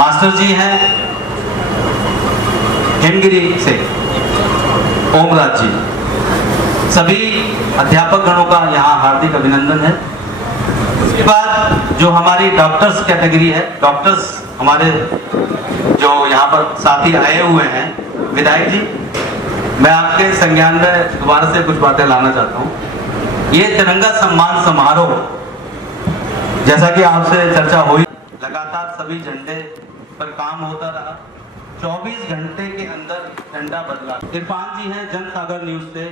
Master जी हैं हिमगिरी से, ओमराज जी, सभी अध्यापक गणों का यहाँ हार्दिक अभिनंदन है। उसके बाद जो हमारी डॉक्टर्स कैटेगरी है, डॉक्टर्स हमारे जो यहाँ पर साथी आए हुए हैं, विधायक जी, मैं आपके संज्ञान में दोबारा से कुछ बातें लाना चाहता हूँ। ये तिरंगा सम्मान समारोह, जैसा कि आपसे चर्चा हुई, लगातार सभी झंडे पर काम होता रहा। 24 घंटे के अंदर झंडा बदला। इरफान जी हैं जनसागर न्यूज से,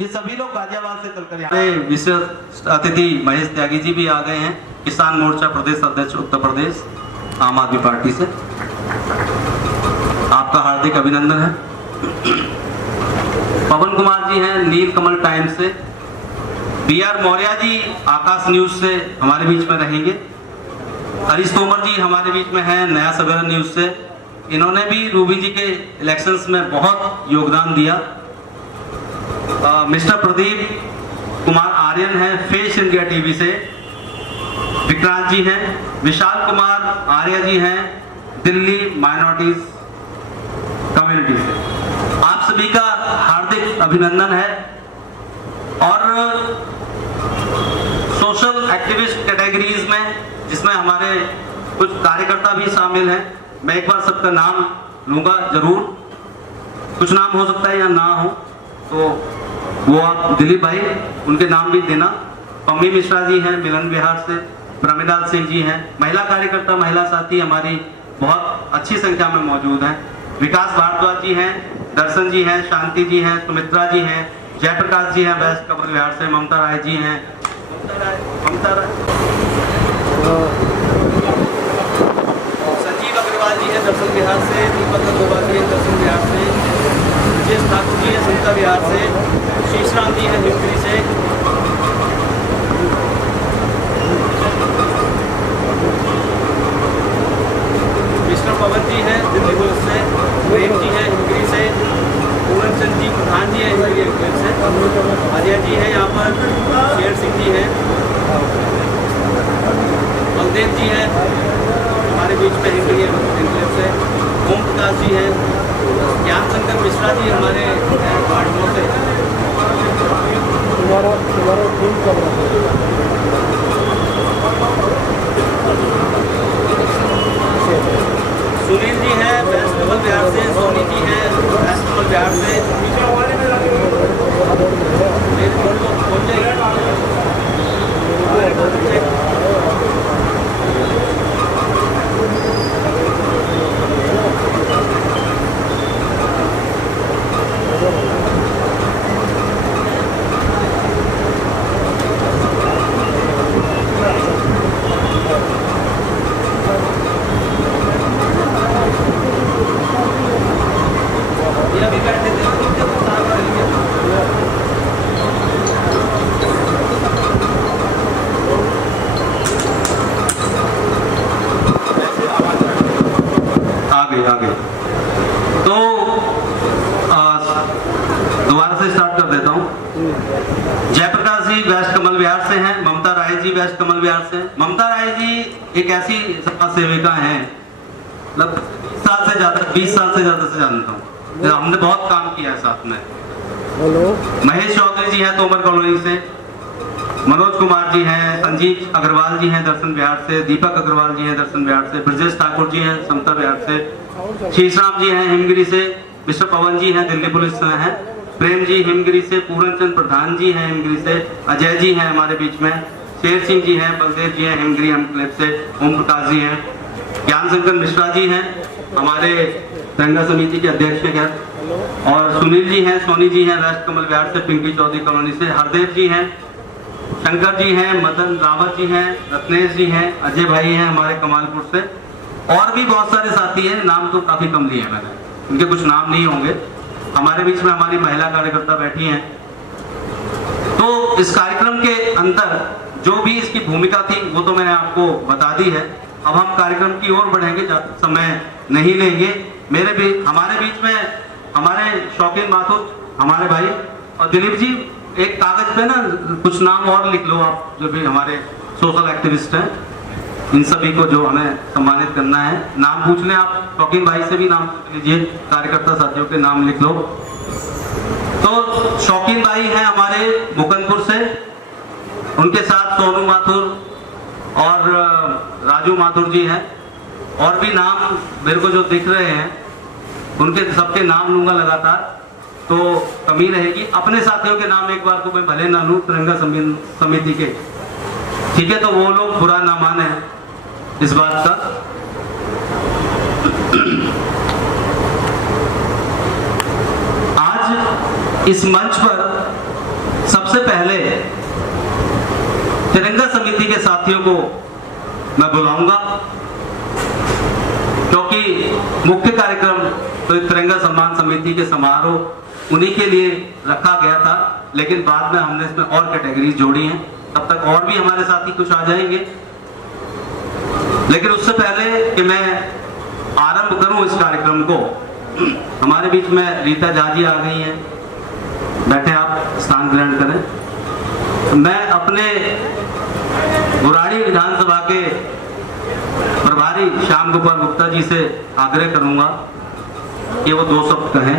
ये सभी लोग गाजियाबाद से चलकर यहाँ। विशिष्ट अतिथि महेश त्यागी जी भी आ गए हैं, किसान मोर्चा प्रदेश अध्यक्ष उत्तर प्रदेश आम आदमी पार्टी से, आपका हार्दिक अभिनंदन है। पवन कुमार जी हैं नील कमल टाइम्स से, BR मौर्य जी आकाश न्यूज से हमारे बीच में रहेंगे। हरीश तोमर जी हमारे बीच में हैं नया सवेरा न्यूज से, इन्होंने भी रूबी जी के इलेक्शंस में बहुत योगदान दिया। मिस्टर प्रदीप कुमार आर्यन हैं फेस इंडिया टीवी से, विक्रांत जी हैं, विशाल कुमार आर्य जी हैं दिल्ली माइनॉरिटीज कम्युनिटी से। आप सभी का हार्दिक अभिनंदन है। और सोशल एक्टिविस्ट कैटेगरीज में, जिसमें हमारे कुछ कार्यकर्ता भी शामिल हैं, मैं एक बार सबका नाम लूंगा जरूर, कुछ नाम हो सकता है या ना हो, तो वो आप दिलीप भाई उनके नाम भी देना। पम्मी मिश्रा जी हैं मिलन बिहार से, प्रमिलाल सिंह जी हैं, महिला कार्यकर्ता महिला साथी हमारी बहुत अच्छी संख्या में मौजूद हैं। विकास भारद्वाज जी हैं, दर्शन जी हैं, शांति जी हैं, सुमित्रा जी हैं, जयप्रकाश जी हैं वेस्ट कमल बिहार से, ममता राय जी हैं, संजीव अग्रवाल जी हैं दर्शन बिहार से, दीपक अग्रवाल जी हैं दर्शन बिहार से, विजेश ठाकुर जी हैं समता बिहार से, शीशराम जी हैं हिमगिरी से, मिस्टर पवन जी हैं दिल्ली पुलिस से, प्रेम जी हैं हिमगिरी से, पूरन चंद जी प्रधान जी हैं हिमगिरी से, अजय जी हैं यहाँ पर, शेर सिंह जी हैं, बलदेव जी हैं हमारे बीच में हिमगिरी से, ओम प्रकाश जी हैं, ज्ञान शंकर मिश्रा जी हमारे वार्डों से, सुनील जी हैं वेस्ट कमल बिहार से, सोनी जी हैं वेस्ट कमल बिहार से, आगे तो दोबारा से स्टार्ट कर देता हूँ। जयप्रकाश जी वेस्ट कमल बिहार से हैं, ममता राय जी वेस्ट कमल बिहार से। ममता राय जी एक ऐसी समाज सेविका हैं, मतलब 20 साल से ज्यादा से जानता हूँ, हमने बहुत काम किया है साथ में। महेश चौधरी जी हैं तोमर कॉलोनी से, मनोज कुमार जी हैं, संजीव अग्रवाल जी हैं दर्शन बिहार से, दीपक अग्रवाल जी हैं दर्शन बिहार से, ब्रजेश ठाकुर जी हैं समता बिहार से, शीशराम जी हैं हिमगिरी से, मिस्टर पवन जी हैं दिल्ली पुलिस से हैं, प्रेम जी हिमगिरी से, पूरन चंद प्रधान जी हैं हिमगिरी से, अजय जी हैं हमारे बीच में, शेर सिंह जी हैं, बलदेव जी हैं हिमगिरी एमक्लेव से, ओम प्रकाश जी हैं, ज्ञान शंकर मिश्रा जी हैं हमारे तिरंगा समिति के अध्यक्ष हैं, और सुनील जी हैं, सोनी जी हैं वेस्ट कमल बिहार से, पिंकी चौधरी कॉलोनी से, हरदेव जी हैं, शंकर जी हैं, मदन रावत जी हैं, रत्नेश जी हैं, अजय भाई हैं हमारे कमालपुर से, और भी बहुत सारे साथी हैं, नाम तो काफी कम लिए हैं मैंने, उनके कुछ नाम नहीं होंगे। हमारे बीच में हमारी महिला कार्यकर्ता बैठी हैं। तो इस कार्यक्रम के अंदर जो भी इसकी भूमिका थी वो तो मैंने आपको बता दी है। अब हम कार्यक्रम की ओर बढ़ेंगे, समय नहीं लेंगे। हमारे बीच में हमारे शौकीन माथुर हमारे भाई, और दिलीप जी एक कागज पे ना कुछ नाम और लिख लो आप, जो भी हमारे सोशल एक्टिविस्ट हैं। इन सभी को जो हमें सम्मानित करना है। नाम पूछ लें आप, शौकीन भाई से भी नाम पूछ लीजिए, कार्यकर्ता साथियों के नाम लिख लो। तो शौकीन भाई हैं हमारे मुकंदपुर से, उनके साथ सोनू माथुर और राजू माथुर जी हैं, और भी नाम मेरे को जो दिख रहे हैं उनके सबके नाम लूंगा लगातार, तो कमी रहेगी। अपने साथियों के नाम एक बार तो मैं भले ना लूं तिरंगा समिति के, ठीक है, तो वो लोग बुरा ना माने इस बात का। आज इस मंच पर सबसे पहले तिरंगा समिति के साथियों को मैं बुलाऊंगा, क्योंकि मुख्य कार्यक्रम तो तिरंगा सम्मान समिति के समारोह उन्हीं के लिए रखा गया था, लेकिन बाद में हमने इसमें और कैटेगरीज जोड़ी हैं, तब तक और भी हमारे साथी कुछ आ जाएंगे। लेकिन उससे पहले कि मैं आरंभ करूं इस कार्यक्रम को, हमारे बीच में रीता झा जी आ गई हैं, बैठे आप स्थान ग्रहण करें। मैं अपने बुराड़ी विधानसभा के प्रभारी श्याम गोपाल गुप्ता जी से आग्रह करूंगा कि वो 2 शब्द कहें,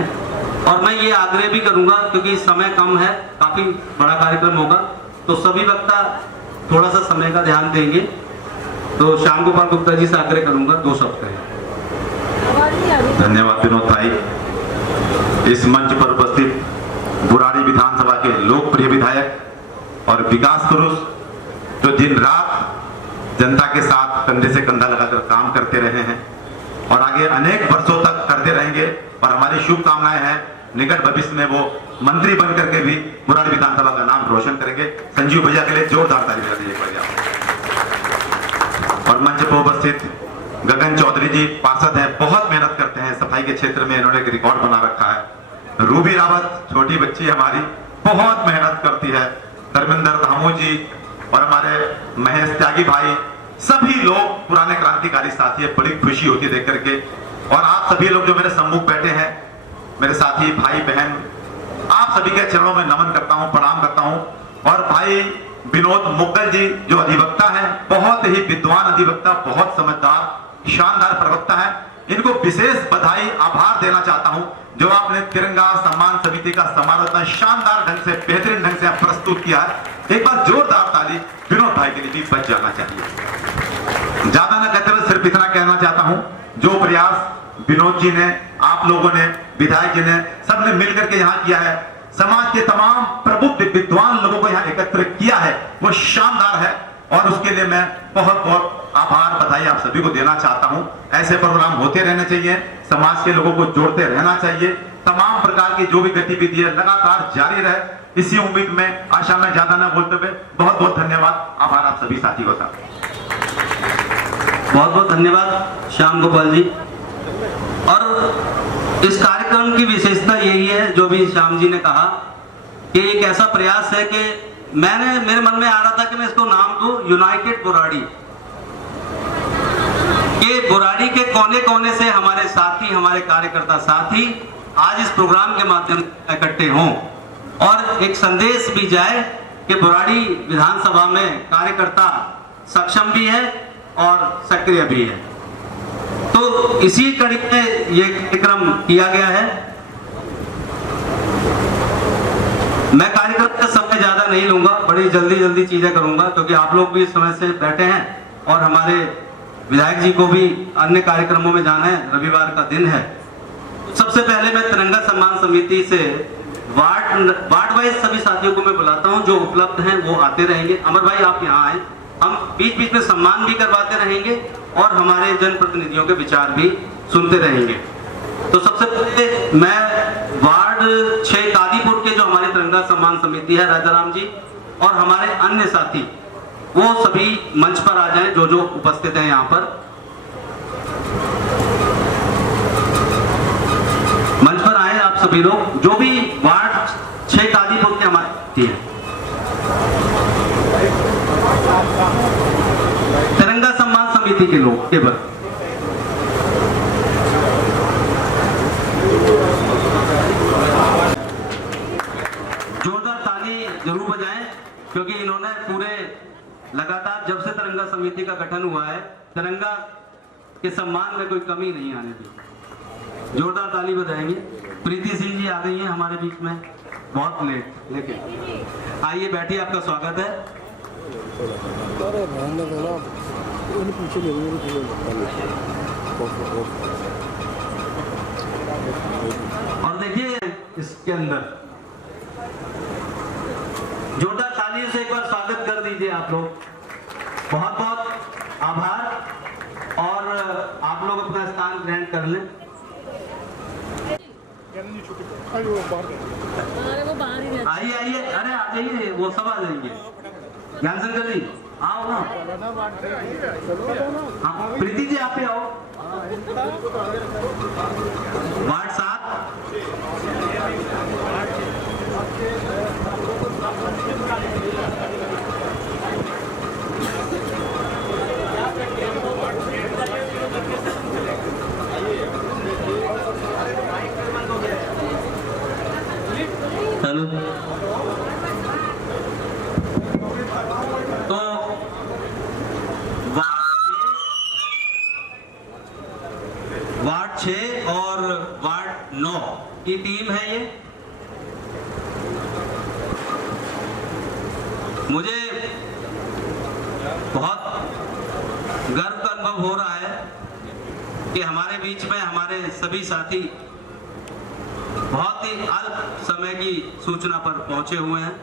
और मैं ये आग्रह भी करूंगा क्योंकि समय कम है, काफी बड़ा कार्यक्रम होगा, तो सभी वक्ता थोड़ा सा समय का ध्यान देंगे, तो श्याम गोपाल गुप्ता जी से आग्रह करूंगा 2 शब्द कहें। धन्यवाद विनोद भाई। इस मंच पर उपस्थित बुराड़ी विधानसभा के लोकप्रिय विधायक और विकास पुरुष, जो दिन रात जनता के साथ कंधे से कंधा लगाकर काम करते रहे हैं और आगे अनेक वर्षों तक करते रहेंगे, और हमारी शुभकामनाएं हैं निकट भविष्य में वो मंत्री बनकर के भी बुराड़ी विधानसभा का नाम रोशन करेंगे। संजीव भैया के लिए जोरदार ताली बजा दीजिए भैया। और मंच पर उपस्थित गगन चौधरी जी पार्षद हैं, बहुत मेहनत करते हैं सफाई के क्षेत्र में, इन्होंने एक रिकॉर्ड बना रखा है। रूबी रावत छोटी बच्ची हमारी, बहुत मेहनत करती है। धर्मेंद्र धामू जी और हमारे महेश त्यागी भाई, सभी लोग पुराने क्रांतिकारी साथी है, बड़ी खुशी होती है देख करके। और आप सभी लोग जो मेरे सम्मुख बैठे हैं, मेरे साथी भाई बहन, आप सभी के चरणों में नमन करता हूं, प्रणाम करता हूं। और भाई विनोद मुग्गल जी जो अधिवक्ता हैं, बहुत ही विद्वान अधिवक्ता, बहुत समझदार, शानदार प्रवक्ता है, इनको विशेष बधाई आभार देना चाहता हूं, जो आपने तिरंगा सम्मान समिति का समारोह इतना शानदार ढंग से, बेहतरीन ढंग से प्रस्तुत किया है। एक बार जोरदार ताली विनोद भाई के लिए भी बच जाना चाहिए। ज्यादा ना कहते हुए सिर्फ इतना कहना चाहता हूं, जो प्रयास विनोद जी ने, आप लोगों ने, विधायक जी ने, सबने मिलकर के यहाँ किया है, समाज के तमाम प्रबुद्ध विद्वान लोगों को यहाँ एकत्र किया है, वो शानदार है, और उसके लिए मैं बहुत बहुत आभार बधाई आप सभी को देना चाहता हूं। ऐसे प्रोग्राम होते रहने चाहिए, समाज के लोगों को जोड़ते रहना चाहिए, तमाम प्रकार की जो भी गतिविधि है लगातार जारी रहे, इसी उम्मीद में, आशा में ज्यादा ना बोलते हुए बहुत बहुत धन्यवाद, आभार आप सभी साथियों का। बहुत बहुत धन्यवाद श्याम गोपाल जी। और इस कार्यक्रम की विशेषता यही है, जो भी श्याम जी ने कहा, कि एक ऐसा प्रयास है कि मेरे मन में आ रहा था कि मैं इसको नाम दूं यूनाइटेड बुराड़ी, कि बुराड़ी के कोने कोने से हमारे साथी, हमारे कार्यकर्ता साथी आज इस प्रोग्राम के माध्यम से इकट्ठे हों और एक संदेश भी जाए कि बुराड़ी विधानसभा में कार्यकर्ता सक्षम भी है और सक्रिय भी है। तो इसी कड़ी में ये कार्यक्रम किया गया है। मैं कार्यक्रम का समय ज्यादा नहीं लूंगा, बड़ी जल्दी चीजें करूंगा, क्योंकि आप लोग भी इस समय से बैठे हैं और हमारे विधायक जी को भी अन्य कार्यक्रमों में जाना है, रविवार का दिन है। सबसे पहले मैं तिरंगा सम्मान समिति से वार्ड वाइज सभी साथियों को मैं बुलाता हूं, जो उपलब्ध हैं वो आते रहेंगे। अमर भाई आप यहाँ आए, हम बीच बीच में सम्मान भी करवाते रहेंगे और हमारे जनप्रतिनिधियों के विचार भी सुनते रहेंगे। तो सबसे पहले मैं वार्ड 6 कादीपुर के जो हमारी तिरंगा सम्मान समिति है, राजाराम जी और हमारे अन्य साथी, वो सभी मंच पर आ जाएं, जो उपस्थित हैं यहाँ पर। मंच पर आए आप सभी लोग, जो भी वार्ड 6 कादीपुर के हमारे हैं। तिरंगा सम्मान समिति के लोग केवल जोरदार ताली जरूर बजाएं, क्योंकि इन्होंने पूरे लगातार जब से तिरंगा समिति का गठन हुआ है, तिरंगा के सम्मान में कोई कमी नहीं आने दी। जोरदार ताली बजाएंगे। प्रीति सिंह जी आ गई हैं हमारे बीच में, बहुत लेट, लेकिन आइए बैठिए, आपका स्वागत है। और देखिए इसके अंदर जोरदार तालियों से एक बार स्वागत कर दीजिए आप लोग। बहुत बहुत आभार, और आप लोग अपना स्थान ग्रहण कर लें। आइए आइए, अरे आ जाइए, वो सब आ जाएंगे। ज्ञान शंकर जी आओ ना। हाँ प्रीति जी आप ही आओ। Ward 7 hello. तो वार्ड 6 और वार्ड 9 की टीम है ये। मुझे बहुत गर्व का अनुभव हो रहा है कि हमारे बीच में हमारे सभी साथी बहुत ही अल्प समय की सूचना पर पहुंचे हुए हैं।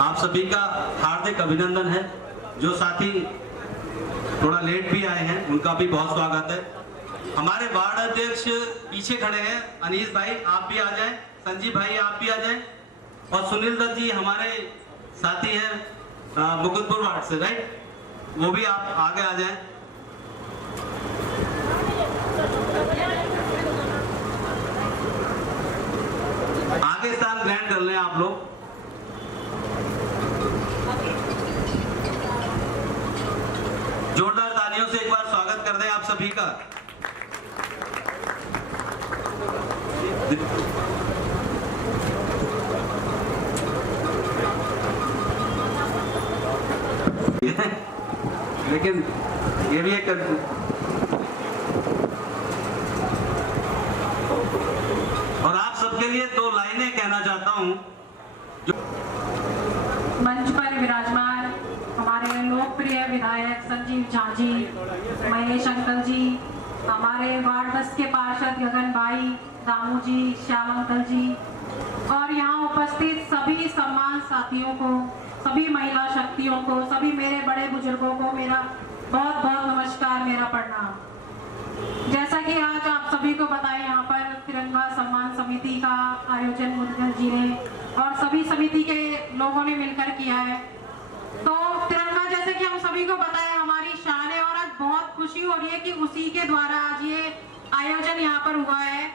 आप सभी का हार्दिक अभिनंदन है। जो साथी थोड़ा लेट भी आए हैं उनका भी बहुत स्वागत है। हमारे वार्ड अध्यक्ष पीछे खड़े हैं, अनीस भाई आप भी आ जाएं, संजीव भाई आप भी आ जाएं, और सुनील दत्त जी हमारे साथी हैं मुकुंदपुर वार्ड से, राइट, वो भी आप आगे आ जाएं। आगे स्थान ग्रहण कर लें आप लोग। जोरदार तालियों से एक बार स्वागत कर दें आप सभी का। लेकिन ये भी एक और आप सबके लिए 2 लाइनें कहना चाहता हूं। मंच पर विराजमान हमारे लोकप्रिय विधायक संजीव झा जी, महेश अंकल जी, हमारे वार्ड 10 के पार्षद गगन भाई, दामू जी, श्याम अंकल जी, और यहाँ उपस्थित सभी सम्मान साथियों को, सभी महिला शक्तियों को, सभी मेरे बड़े बुजुर्गों को मेरा बहुत बहुत नमस्कार, मेरा प्रणाम। जैसा कि आज आप सभी को पता है, यहाँ पर तिरंगा सम्मान समिति का आयोजन मुदगल जी ने और सभी समिति के लोगों ने मिलकर किया है। तो तिरंगा जैसे कि हम सभी को पता है हमारी शान है, और आज बहुत खुशी हो रही है कि उसी के द्वारा आज ये आयोजन यहाँ पर हुआ है।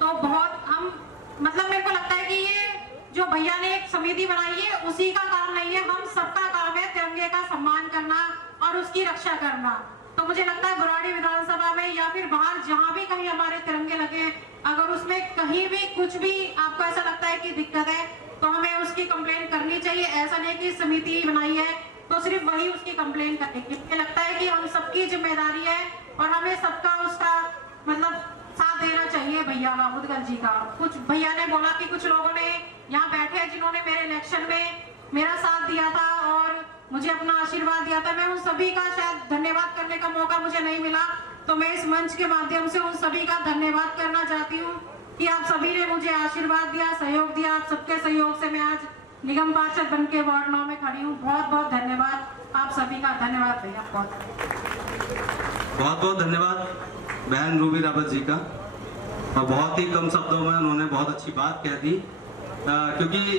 तो बहुत हम मतलब मेरे को लगता है कि ये जो भैया ने एक समिति बनाई है उसी का काम नहीं है, हम सबका काम है तिरंगे का सम्मान करना और उसकी रक्षा करना। तो मुझे लगता है बुराड़ी विधानसभा में या फिर बाहर जहाँ भी कहीं हमारे तिरंगे लगे, अगर उसमें कहीं भी कुछ भी आपको ऐसा लगता है कि दिक्कत है तो हमें उसकी कंप्लेंट करनी चाहिए। ऐसा नहीं कि समिति बनाई है तो सिर्फ वही उसकी कंप्लेंट करेगी। मुझे लगता है कि हम सबकी जिम्मेदारी है और हमें सबका उसका मतलब साथ देना चाहिए भैया का, मुदगल जी का। कुछ भैया ने बोला कि कुछ लोगों ने यहाँ बैठे हैं जिन्होंने मेरे इलेक्शन में मेरा साथ दिया था और मुझे अपना आशीर्वाद दिया था। मैं उन सभी का शायद धन्यवाद करने का मौका मुझे नहीं मिला, तो मैं इस मंच के माध्यम से उन सभी का धन्यवाद करना चाहती हूँ कि आप सभी ने मुझे आशीर्वाद दिया, सहयोग दिया। आप सबके सहयोग से मैं आज निगम पार्षद बन के वार्ड 9 में खड़ी हूँ। बहुत बहुत धन्यवाद आप सभी का। धन्यवाद भैया, बहुत बहुत धन्यवाद बहन रूबी रावत जी का। और बहुत ही कम शब्दों में उन्होंने बहुत अच्छी बात कह दी, क्योंकि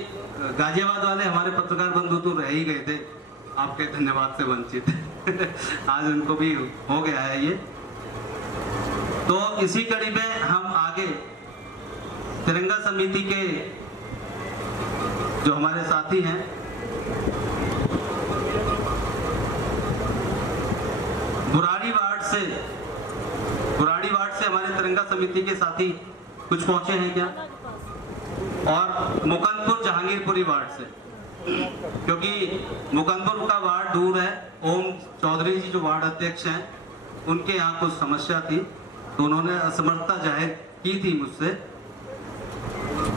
गाजियाबाद वाले हमारे पत्रकार बंधु तो रह ही गए थे आपके धन्यवाद से वंचित आज उनको भी हो गया है ये। तो इसी कड़ी में हम आगे तिरंगा समिति के जो हमारे साथी हैं, बुराड़ी वार्ड से, बुराड़ी वार्ड से हमारे तिरंगा समिति के साथी कुछ पहुंचे हैं क्या? और मुकंदपुर जहांगीरपुरी वार्ड से, क्योंकि मुकंदपुर का वार्ड दूर है। ओम चौधरी जी जो वार्ड अध्यक्ष हैं, उनके यहाँ कुछ समस्या थी तो उन्होंने असमर्थता जाहिर की थी मुझसे।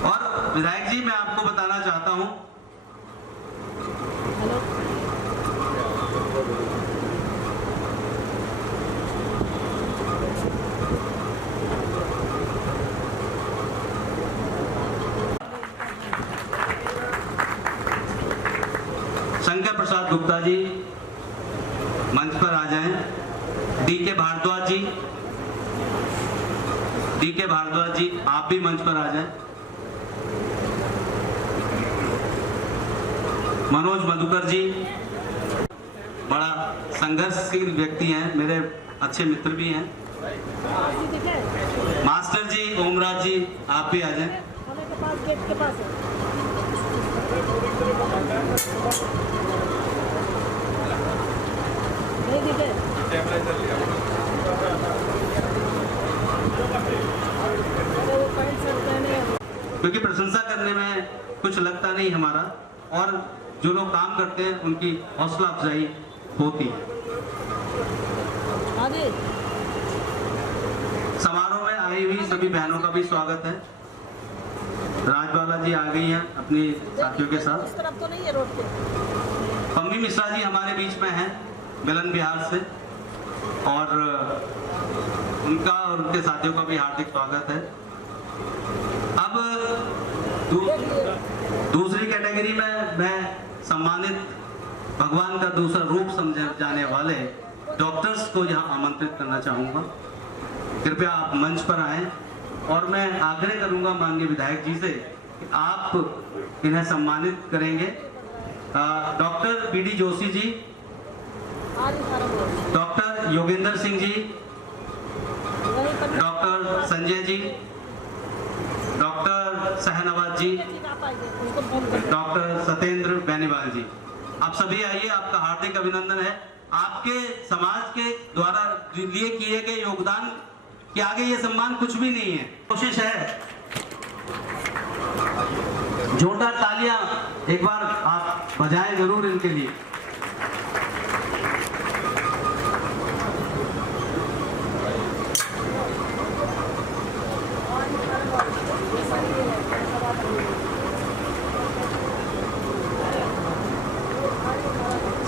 और विधायक जी, मैं आपको बताना चाहता हूं, शंकर प्रसाद गुप्ता जी मंच पर आ जाएं। डीके भारद्वाज जी आप भी मंच पर आ जाएं। मनोज मधुकर जी बड़ा संघर्षशील व्यक्ति हैं, मेरे अच्छे मित्र भी हैं। मास्टर जी ओमराज जी आप भी आ जाएं। क्योंकि प्रशंसा करने में कुछ लगता नहीं हमारा, और जो लोग काम करते हैं उनकी हौसला अफजाई होती है। समारोह में आई हुई सभी बहनों का भी स्वागत है। राजबाला जी आ गई हैं अपनी साथियों के साथ। इस तरफ तो नहीं है रोड पे। पम्मी मिश्रा जी हमारे बीच में हैं मिलन बिहार से, और उनका और उनके साथियों का भी हार्दिक स्वागत है। अब दूसरी कैटेगरी में मैं सम्मानित भगवान का दूसरा रूप समझे जाने वाले डॉक्टर्स को यहाँ आमंत्रित करना चाहूँगा। कृपया आप मंच पर आएं, और मैं आग्रह करूंगा माननीय विधायक जी से कि आप इन्हें सम्मानित करेंगे। Doctor BD Joshi ji, doctor Yogendra Singh ji, doctor Sanjay ji, doctor Shahnawaz जी, डॉक्टर सत्येंद्र बेनीवाल जी, आप सभी आइए। आपका हार्दिक अभिनंदन है। आपके समाज के द्वारा लिए किए गए योगदान के आगे ये सम्मान कुछ भी नहीं है। कोशिश है, जोरदार तालियां एक बार आप बजाएं जरूर इनके लिए।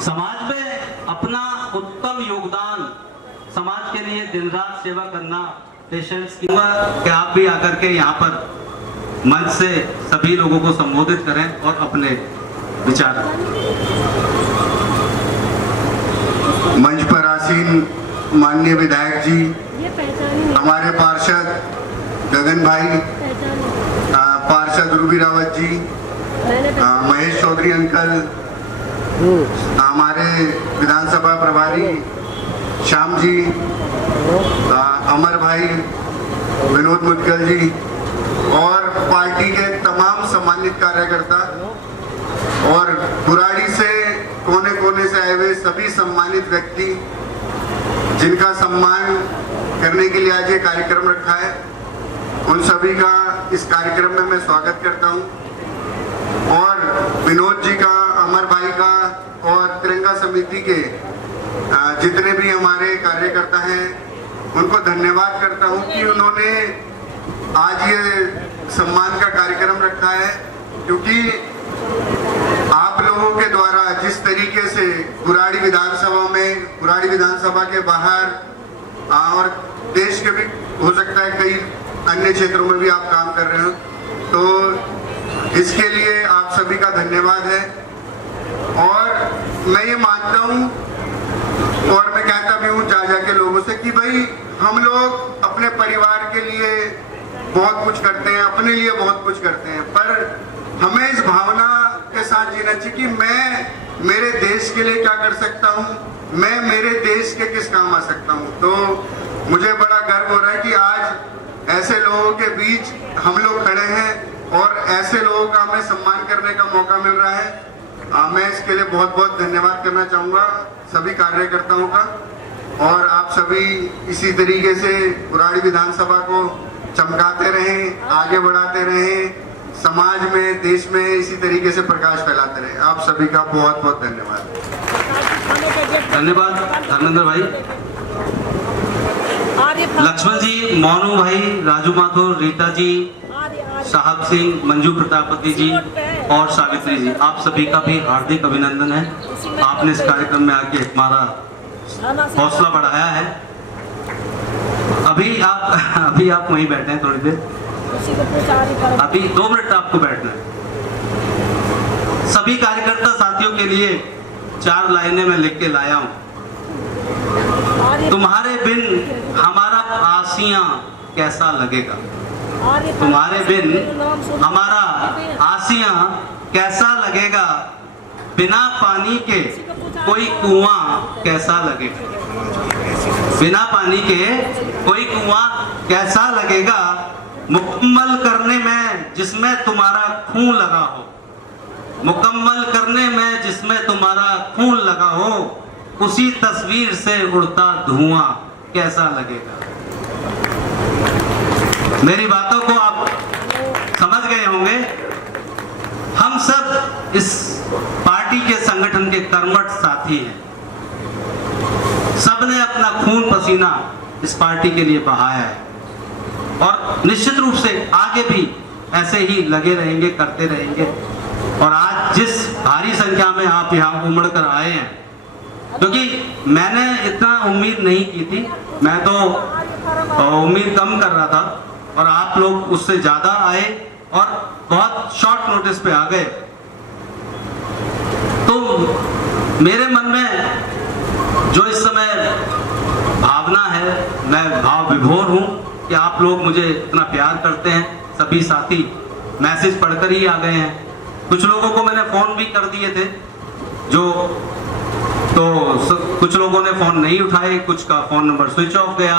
समाज में अपना उत्तम योगदान, समाज के लिए दिन रात सेवा करना, पेशेंट्स की कि आप भी आकर के यहाँ पर मंच से सभी लोगों को संबोधित करें और अपने विचार। मंच पर आसीन माननीय विधायक जी, हमारे पार्षद गगन भाई, पार्षद रूबी रावत जी, महेश चौधरी अंकल, हमारे विधानसभा प्रभारी श्याम जी, अमर भाई, विनोद मुदगल जी, और पार्टी के तमाम सम्मानित कार्यकर्ता और बुराड़ी से कोने कोने से आए हुए सभी सम्मानित व्यक्ति जिनका सम्मान करने के लिए आज ये कार्यक्रम रखा है, उन सभी का इस कार्यक्रम में मैं स्वागत करता हूं। और विनोद जी का, अमर भाई का और तिरंगा समिति के जितने भी हमारे कार्यकर्ता हैं उनको धन्यवाद करता हूं कि उन्होंने आज ये सम्मान का कार्यक्रम रखा है, क्योंकि आप लोगों के द्वारा जिस तरीके से बुराड़ी विधानसभा में, बुराड़ी विधानसभा के बाहर और देश के भी हो सकता है कई अन्य क्षेत्रों में भी आप काम कर रहे हो, तो इसके लिए आप सभी का धन्यवाद है। और मैं ये मानता हूँ और मैं कहता भी हूँ जा के लोगों से कि भाई हम लोग अपने परिवार के लिए बहुत कुछ करते हैं, अपने लिए बहुत कुछ करते हैं, पर हमें इस भावना के साथ जीना चाहिए कि मैं मेरे देश के लिए क्या कर सकता हूँ, मैं मेरे देश के किस काम आ सकता हूँ। तो मुझे बड़ा गर्व हो रहा है कि आज ऐसे लोगों के बीच हम लोग खड़े हैं और ऐसे लोगों का हमें सम्मान करने का मौका मिल रहा है। मैं इसके लिए बहुत बहुत धन्यवाद करना चाहूँगा सभी कार्यकर्ताओं का। और आप सभी इसी तरीके से बुराड़ी विधानसभा को चमकाते रहें, आगे बढ़ाते रहें, समाज में, देश में इसी तरीके से प्रकाश फैलाते रहें। आप सभी का बहुत बहुत धन्यवाद। धन्यवाद धर्मेंद्र भाई। लक्ष्मण जी, मोनू भाई, राजू माथुर, रीता जी, साहब सिंह, मंजू प्रतापति जी और सावित्री जी, आप सभी का भी हार्दिक अभिनंदन है। आपने इस कार्यक्रम में आके हमारा हौसला बढ़ाया है। अभी आप वहीं बैठे हैं थोड़ी देर, अभी 2 मिनट आपको बैठना है। सभी कार्यकर्ता साथियों के लिए 4 लाइनें मैं लिख के लाया हूं। तुम्हारे बिन हमारा आसियां कैसा लगेगा, तुम्हारे बिन हमारा आसियां कैसा लगेगा, बिना पानी के कोई कुआं कैसा लगेगा, बिना पानी के कोई कुआं कैसा लगेगा, मुकम्मल करने में जिसमें तुम्हारा खून लगा हो, मुकम्मल करने में जिसमें तुम्हारा खून लगा हो, उसी तस्वीर से उड़ता धुआं कैसा लगेगा। मेरी बातों को आप समझ गए होंगे। हम सब इस पार्टी के संगठन के कर्मठ साथी हैं। सबने अपना खून पसीना इस पार्टी के लिए बहाया है और निश्चित रूप से आगे भी ऐसे ही लगे रहेंगे, करते रहेंगे। और आज जिस भारी संख्या में आप यहाँ उमड़ कर आए हैं, क्योंकि मैंने इतना उम्मीद नहीं की थी, मैं तो उम्मीद कम कर रहा था और आप लोग उससे ज्यादा आए और बहुत शॉर्ट नोटिस पे आ गए। तो मेरे मन में जो इस समय भावना है, मैं भाव विभोर हूं कि आप लोग मुझे इतना प्यार करते हैं। सभी साथी मैसेज पढ़कर ही आ गए हैं। कुछ लोगों को मैंने फोन भी कर दिए थे, कुछ लोगों ने फोन नहीं उठाए, कुछ का फोन नंबर स्विच ऑफ गया।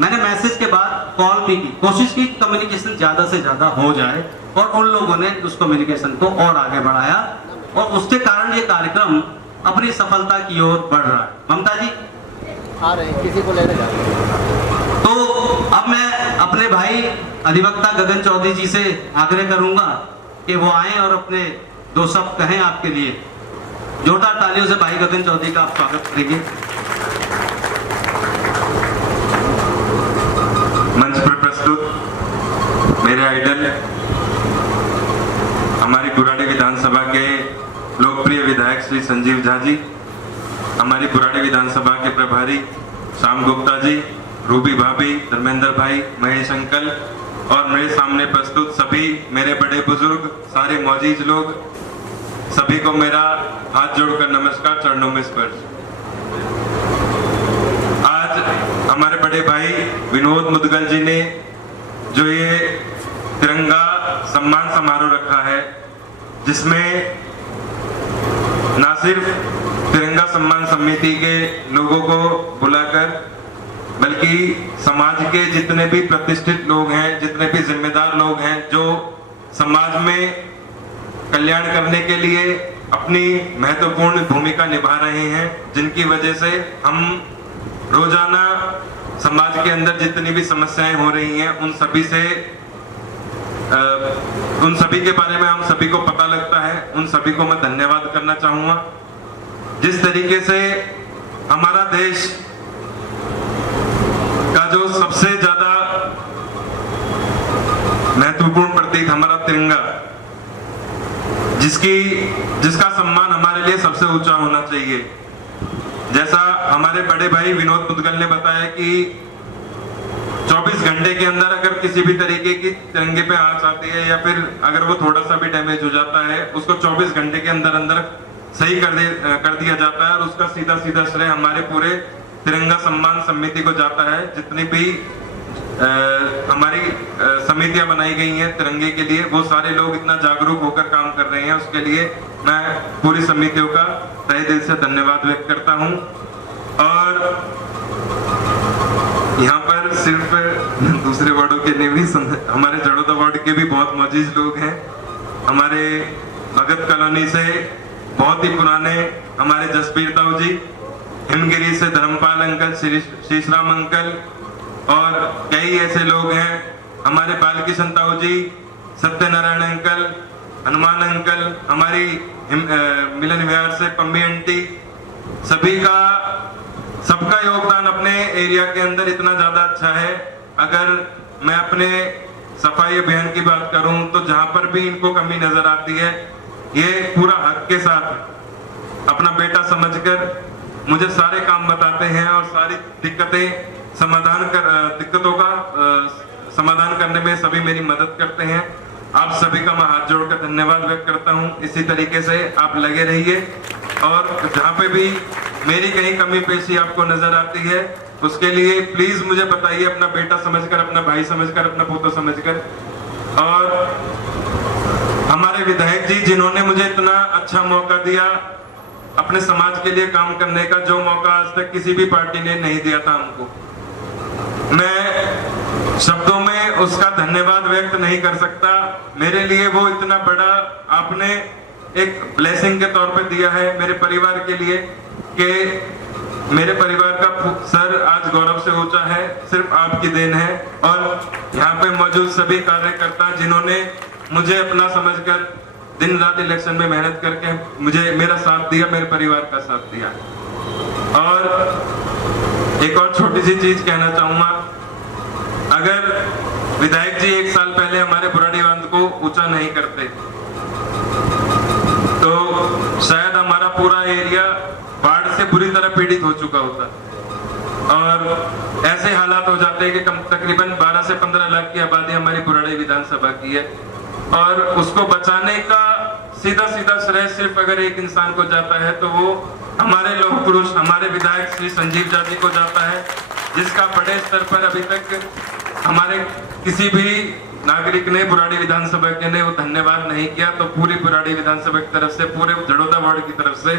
मैंने मैसेज के बाद कॉल भी की, कोशिश की कम्युनिकेशन ज्यादा से ज्यादा हो जाए और उन लोगों ने उस कम्युनिकेशन को और आगे बढ़ाया और उसके कारण ये कार्यक्रम अपनी सफलता की ओर बढ़ रहा है। ममता जी आ रहे हैं, किसी को लेने जा रहे हैं। तो अब मैं अपने भाई अधिवक्ता गगन चौधरी जी से आग्रह करूंगा कि वो आए और अपने 2 शब्द कहें आपके लिए। जोरदार तालियों से भाई गगन चौधरी का आप स्वागत करेंगे। मंच पर प्रस्तुत मेरे आइडल, हमारी बुराड़ी विधानसभा के लोकप्रिय विधायक श्री संजीव झा जी, हमारी बुराड़ी विधानसभा के प्रभारी श्याम गुप्ता जी, रूबी भाभी, धर्मेंद्र भाई, महेश अंकल और मेरे सामने प्रस्तुत सभी मेरे बड़े बुजुर्ग, सारे मौजूद लोग, सभी को मेरा हाथ जोड़कर नमस्कार, चरणों में स्पर्श। आज हमारे बड़े भाई विनोद मुदगल जी ने जो ये तिरंगा सम्मान समारोह रखा है, जिसमें ना सिर्फ तिरंगा सम्मान समिति के लोगों को बुलाकर, बल्कि समाज के जितने भी प्रतिष्ठित लोग हैं, जितने भी जिम्मेदार लोग हैं, जो समाज में कल्याण करने के लिए अपनी महत्वपूर्ण भूमिका निभा रहे हैं, जिनकी वजह से हम रोजाना समाज के अंदर जितनी भी समस्याएं हो रही हैं, उन सभी के बारे में हम सभी को पता लगता है। उन सभी को मैं धन्यवाद करना चाहूंगा। जिस तरीके से हमारा देश का जो सबसे ज्यादा महत्वपूर्ण प्रतीक हमारा तिरंगा, जिसका सम्मान हमारे लिए सबसे ऊंचा होना चाहिए, जैसा हमारे बड़े भाई विनोद मुदगल ने बताया कि 24 घंटे के अंदर अगर किसी भी तरीके की तिरंगे पे आंच आती है या फिर अगर वो थोड़ा सा भी डैमेज हो जाता है, उसको 24 घंटे के अंदर अंदर सही कर दिया जाता है और उसका सीधा सीधा श्रेय हमारे पूरे तिरंगा सम्मान समिति को जाता है। जितनी भी हमारी समितियां बनाई गई हैं तिरंगे के लिए, वो सारे लोग इतना जागरूक होकर काम कर रहे हैं, उसके लिए मैं पूरी समितियों का तहे दिल से धन्यवाद व्यक्त करता हूं। और यहाँ पर सिर्फ दूसरे वार्डों के नहीं भी, हमारे जड़ोदा वार्ड के भी बहुत मौजूद लोग हैं। हमारे भगत कॉलोनी से बहुत ही पुराने हमारे जसबीर दाऊ जी, हिमगिरी से धर्मपाल अंकल, शीशराम अंकल और कई ऐसे लोग हैं, हमारे बालकिशन ताऊ जी, सत्यनारायण अंकल, हनुमान अंकल, हमारी मिलन विहार से पम्मी आंटी, सबका योगदान अपने एरिया के अंदर इतना ज्यादा अच्छा है। अगर मैं अपने सफाई अभियान की बात करूं तो जहां पर भी इनको कमी नजर आती है, ये पूरा हक के साथ अपना बेटा समझकर मुझे सारे काम बताते हैं और सारी दिक्कतों का समाधान करने में सभी मेरी मदद करते हैं। आप सभी का मैं हाथ जोड़कर धन्यवाद व्यक्त करता हूं। इसी तरीके से आप लगे रहिए और जहां पे भी मेरी कहीं कमी पेशी आपको नजर आती है उसके लिए प्लीज मुझे बताइए, अपना बेटा समझकर, अपना भाई समझकर, अपना पोता समझकर। और हमारे विधायक जी जिन्होंने मुझे इतना अच्छा मौका दिया अपने समाज के लिए काम करने का, जो मौका आज तक किसी भी पार्टी ने नहीं दिया था हमको, मैं शब्दों में उसका धन्यवाद व्यक्त नहीं कर सकता। मेरे लिए वो इतना बड़ा आपने एक ब्लेसिंग के तौर पे दिया है मेरे परिवार के लिए कि मेरे परिवार का सर आज गौरव से ऊंचा है, सिर्फ आपकी देन है। और यहाँ पे मौजूद सभी कार्यकर्ता जिन्होंने मुझे अपना समझकर दिन रात इलेक्शन में मेहनत करके मुझे मेरा साथ दिया, मेरे परिवार का साथ दिया। और एक और छोटी सी चीज कहना चाहूंगा, अगर विधायक जी 1 साल पहले हमारे बुराड़ी बांध को ऊंचा नहीं करते तो शायद हमारा पूरा एरिया बाढ़ से बुरी तरह पीड़ित हो चुका होता और ऐसे हालात हो जाते हैं कि तकरीबन 12 से 15 लाख की आबादी हमारी बुराड़ी विधानसभा की है और उसको बचाने का सीधा श्रेय सिर्फ अगर एक इंसान को जाता है तो वो हमारे लोक पुरुष, हमारे विधायक श्री संजीव झा जी को जाता है, जिसका बड़े स्तर पर अभी तक हमारे किसी भी नागरिक ने, बुराड़ी विधानसभा के ने वो धन्यवाद नहीं किया। तो पूरी बुराड़ी विधानसभा की तरफ से, पूरे झड़ोदा वार्ड की तरफ से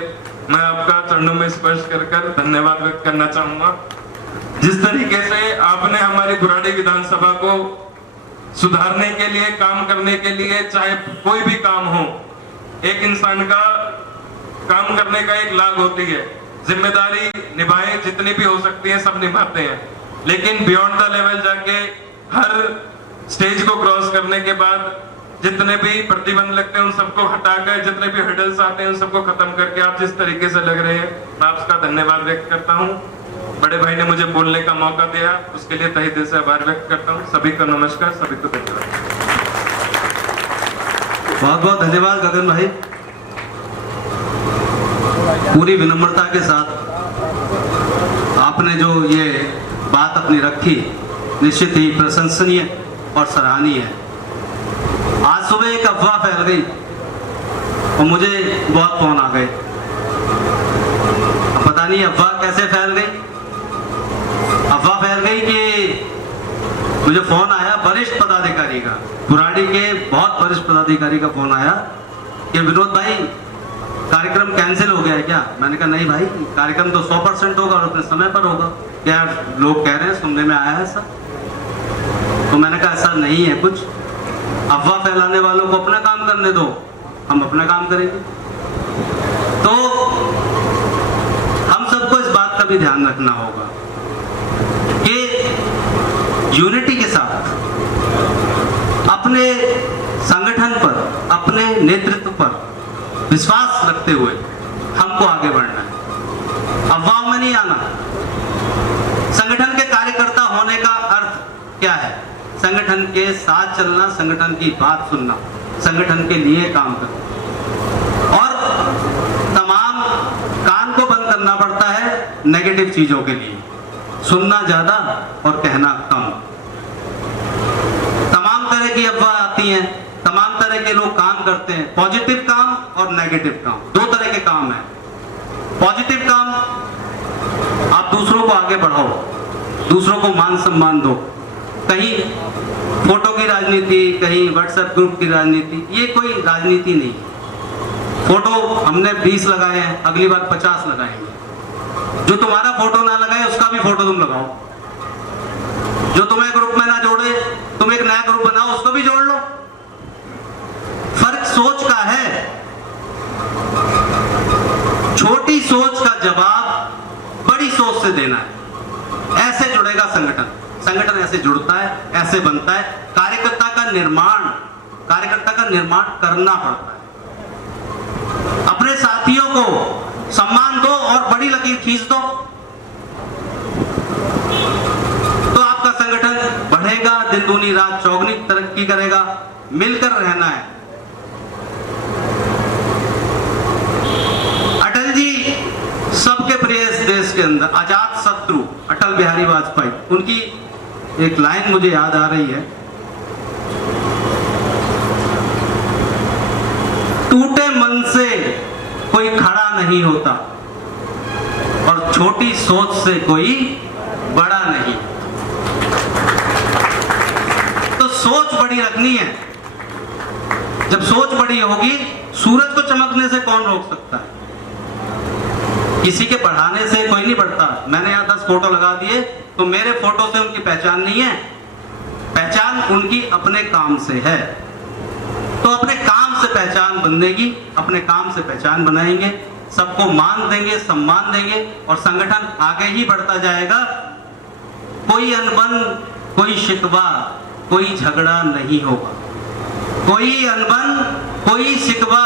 मैं आपका चरणों में स्पर्श कर धन्यवाद व्यक्त करना चाहूंगा। जिस तरीके से आपने हमारी बुराड़ी विधानसभा को सुधारने के लिए, काम करने के लिए, चाहे कोई भी काम हो, एक इंसान का काम करने का एक लाग होती है, जिम्मेदारी निभाए जितनी भी हो सकती है सब निभाते हैं, लेकिन बियॉन्ड द लेवल जाके हर स्टेज को क्रॉस करने के बाद जितने भी प्रतिबंध लगते हैं उन सबको हटाकर, जितने भी हर्डल्स आते हैं उन सबको खत्म करके आप जिस तरीके से लग रहे हैं, मैं आपका धन्यवाद व्यक्त करता हूं। बड़े भाई ने मुझे बोलने का मौका दिया, उसके लिए तहे दिल से आभार व्यक्त करता हूं। सभी को नमस्कार, सभी को धन्यवाद। बहुत बहुत धन्यवाद गगन भाई। पूरी विनम्रता के साथ आपने जो ये बात अपनी रखी, निश्चित ही प्रशंसनीय और सराहनीय है। आज सुबह एक अफवाह फैल गई और मुझे बहुत फोन आ गए। पता नहीं अफवाह कैसे फैल गई। अफवाह फैल गई कि मुझे फोन आया वरिष्ठ पदाधिकारी का, बुराड़ी के बहुत वरिष्ठ पदाधिकारी का फोन आया कि विनोद भाई कार्यक्रम कैंसिल हो गया है क्या? मैंने कहा नहीं भाई, कार्यक्रम तो 100% होगा और अपने समय पर होगा। क्या लोग कह रहे हैं, सुनने में आया है ऐसा? तो मैंने कहा ऐसा नहीं है कुछ, अफवाह फैलाने वालों को अपना काम करने दो, हम अपना काम करेंगे। तो हम सबको इस बात का भी ध्यान रखना होगा कि यूनिटी के साथ अपने संगठन पर, अपने नेतृत्व पर विश्वास रखते हुए हमको आगे बढ़ना है, अफवाह में नहीं आना। संगठन के कार्यकर्ता होने का अर्थ क्या है? संगठन के साथ चलना, संगठन की बात सुनना, संगठन के लिए काम करना। और तमाम कान को बंद करना पड़ता है नेगेटिव चीजों के लिए, सुनना ज्यादा और कहना कम। तमाम तरह की अफवाह आती हैं, तमाम तरह के लोग काम करते हैं, पॉजिटिव काम और नेगेटिव काम, दो तरह के काम हैं। पॉजिटिव काम, आप दूसरों को आगे बढ़ाओ, दूसरों को मान सम्मान दो। कहीं फोटो की राजनीति, कहीं व्हाट्सएप ग्रुप की राजनीति, ये कोई राजनीति नहीं। फोटो हमने 20 लगाए हैं, अगली बार 50 लगाएंगे। जो तुम्हारा फोटो ना लगाए उसका भी फोटो तुम लगाओ। जो तुम्हें ग्रुप में ना जोड़े, तुम एक नया ग्रुप बनाओ, उसको भी जोड़ लो। फर्क सोच का है। छोटी सोच का जवाब सोच से देना है। ऐसे जुड़ेगा संगठन, संगठन ऐसे जुड़ता है, ऐसे बनता है। कार्यकर्ता का निर्माण करना पड़ता है। अपने साथियों को सम्मान दो और बड़ी लकीर खींच दो, तो आपका संगठन बढ़ेगा, दिन दूनी रात चौगुनी तरक्की करेगा। मिलकर रहना है। अटल जी सबके प्रिय इस देश के अंदर, अजात शत्रु अटल बिहारी वाजपेयी, उनकी एक लाइन मुझे याद आ रही है, टूटे मन से कोई खड़ा नहीं होता और छोटी सोच से कोई बड़ा नहीं। तो सोच बड़ी रखनी है। जब सोच बड़ी होगी, सूरज को चमकने से कौन रोक सकता है? किसी के पढ़ाने से कोई नहीं बढ़ता। मैंने यहाँ 10 फोटो लगा दिए, तो मेरे फोटो से उनकी पहचान नहीं है, पहचान उनकी अपने काम से है। तो अपने काम से पहचान बनेगी, अपने काम से पहचान बनाएंगे, सबको मान देंगे, सम्मान देंगे और संगठन आगे ही बढ़ता जाएगा। कोई अनबन, कोई शिकवा, कोई झगड़ा नहीं होगा। कोई अनबन, कोई शिकवा,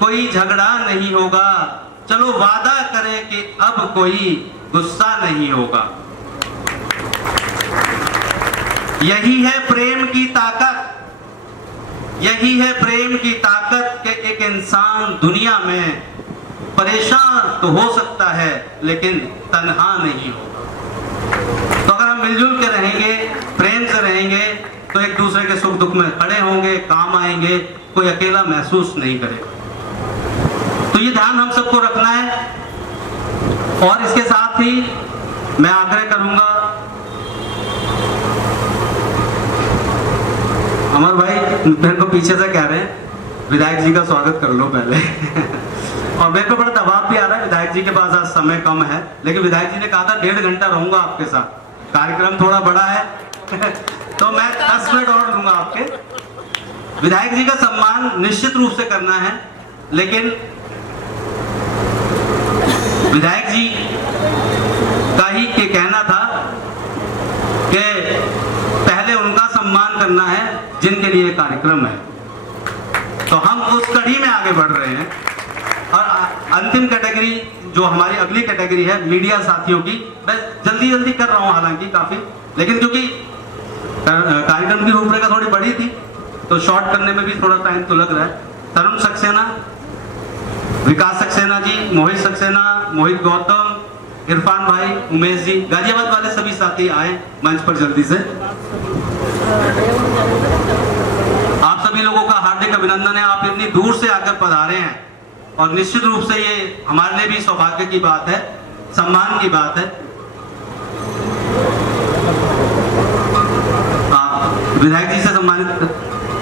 कोई झगड़ा नहीं होगा। चलो वादा करें कि अब कोई गुस्सा नहीं होगा। यही है प्रेम की ताकत, यही है प्रेम की ताकत कि एक इंसान दुनिया में परेशान तो हो सकता है लेकिन तन्हा नहीं होगा। तो अगर हम मिलजुल के रहेंगे, प्रेम से रहेंगे, तो एक दूसरे के सुख दुख में खड़े होंगे, काम आएंगे, कोई अकेला महसूस नहीं करेगा। तो ये ध्यान हम सबको रखना है। और इसके साथ ही मैं आग्रह करूंगा, अमर भाई मेरे को पीछे से कह रहे हैं विधायक जी का स्वागत कर लो पहले और मेरे को बड़ा दबाव भी आ रहा है, विधायक जी के पास आज समय कम है, लेकिन विधायक जी ने कहा था 1.5 घंटा रहूंगा आपके साथ, कार्यक्रम थोड़ा बड़ा है तो मैं 10 मिनट और लूंगा आपके। विधायक जी का सम्मान निश्चित रूप से करना है, लेकिन विधायक जी का ही के कहना था कि पहले उनका सम्मान करना है जिनके लिए कार्यक्रम है। तो हम उस कड़ी में आगे बढ़ रहे हैं। और अंतिम कैटेगरी जो हमारी अगली कैटेगरी है मीडिया साथियों की, मैं जल्दी कर रहा हूं हालांकि काफी, लेकिन क्योंकि कार्यक्रम की रूपरेखा थोड़ी बड़ी थी तो शॉर्ट करने में भी थोड़ा टाइम तो लग रहा है। तरुण सक्सेना, विकास सक्सेना जी, मोहित सक्सेना, मोहित गौतम, इरफान भाई, उमेश जी, गाजियाबाद वाले सभी साथी आए मंच पर जल्दी से। आप सभी लोगों का हार्दिक अभिनंदन है, आप इतनी दूर से आकर पधारे हैं और निश्चित रूप से ये हमारे लिए भी सौभाग्य की बात है, सम्मान की बात है। विधायक जी से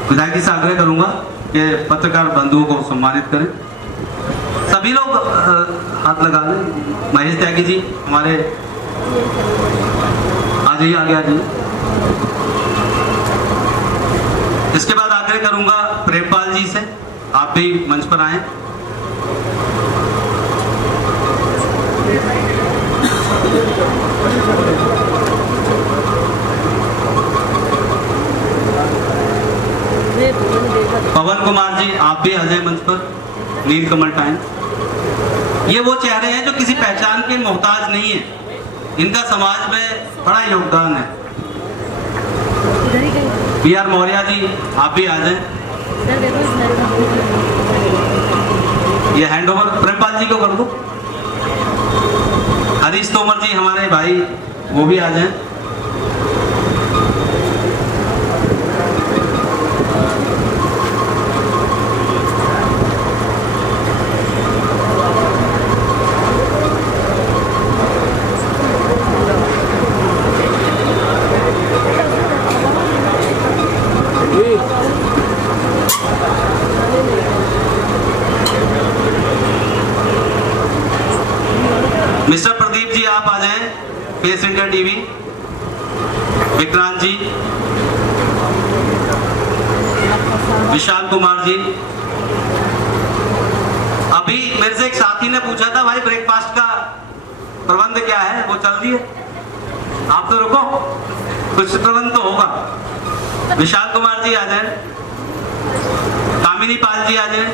विधायक जी से आग्रह करूंगा कि पत्रकार बंधुओं को सम्मानित करें। सभी लोग हाथ लगा लें। महेश त्यागी जी हमारे, आ जाइए आगे आ जाइए। इसके बाद आग्रह करूंगा प्रेमपाल जी से, आप भी मंच पर आए। पवन कुमार जी आप भी आ जाए मंच पर। नीलकमल टाइम, ये वो चेहरे हैं जो किसी पहचान के मोहताज नहीं है, इनका समाज में बड़ा योगदान है। BR मौर्य जी आप भी आ जाए। ये हैंडओवर प्रेमपाल जी को कर दो। हरीश तोमर जी हमारे भाई, वो भी आ जाए। मिस्टर प्रदीप जी आप आ जाएं, फेस इंडिया टीवी। विक्रांत जी, विशाल कुमार जी। अभी मेरे से एक साथी ने पूछा था भाई ब्रेकफास्ट का प्रबंध क्या है वो चल दिए, आप तो रुको, कुछ प्रबंध तो होगा। विशाल कुमार जी आ जाए, कामिनी पाल जी आ जाए।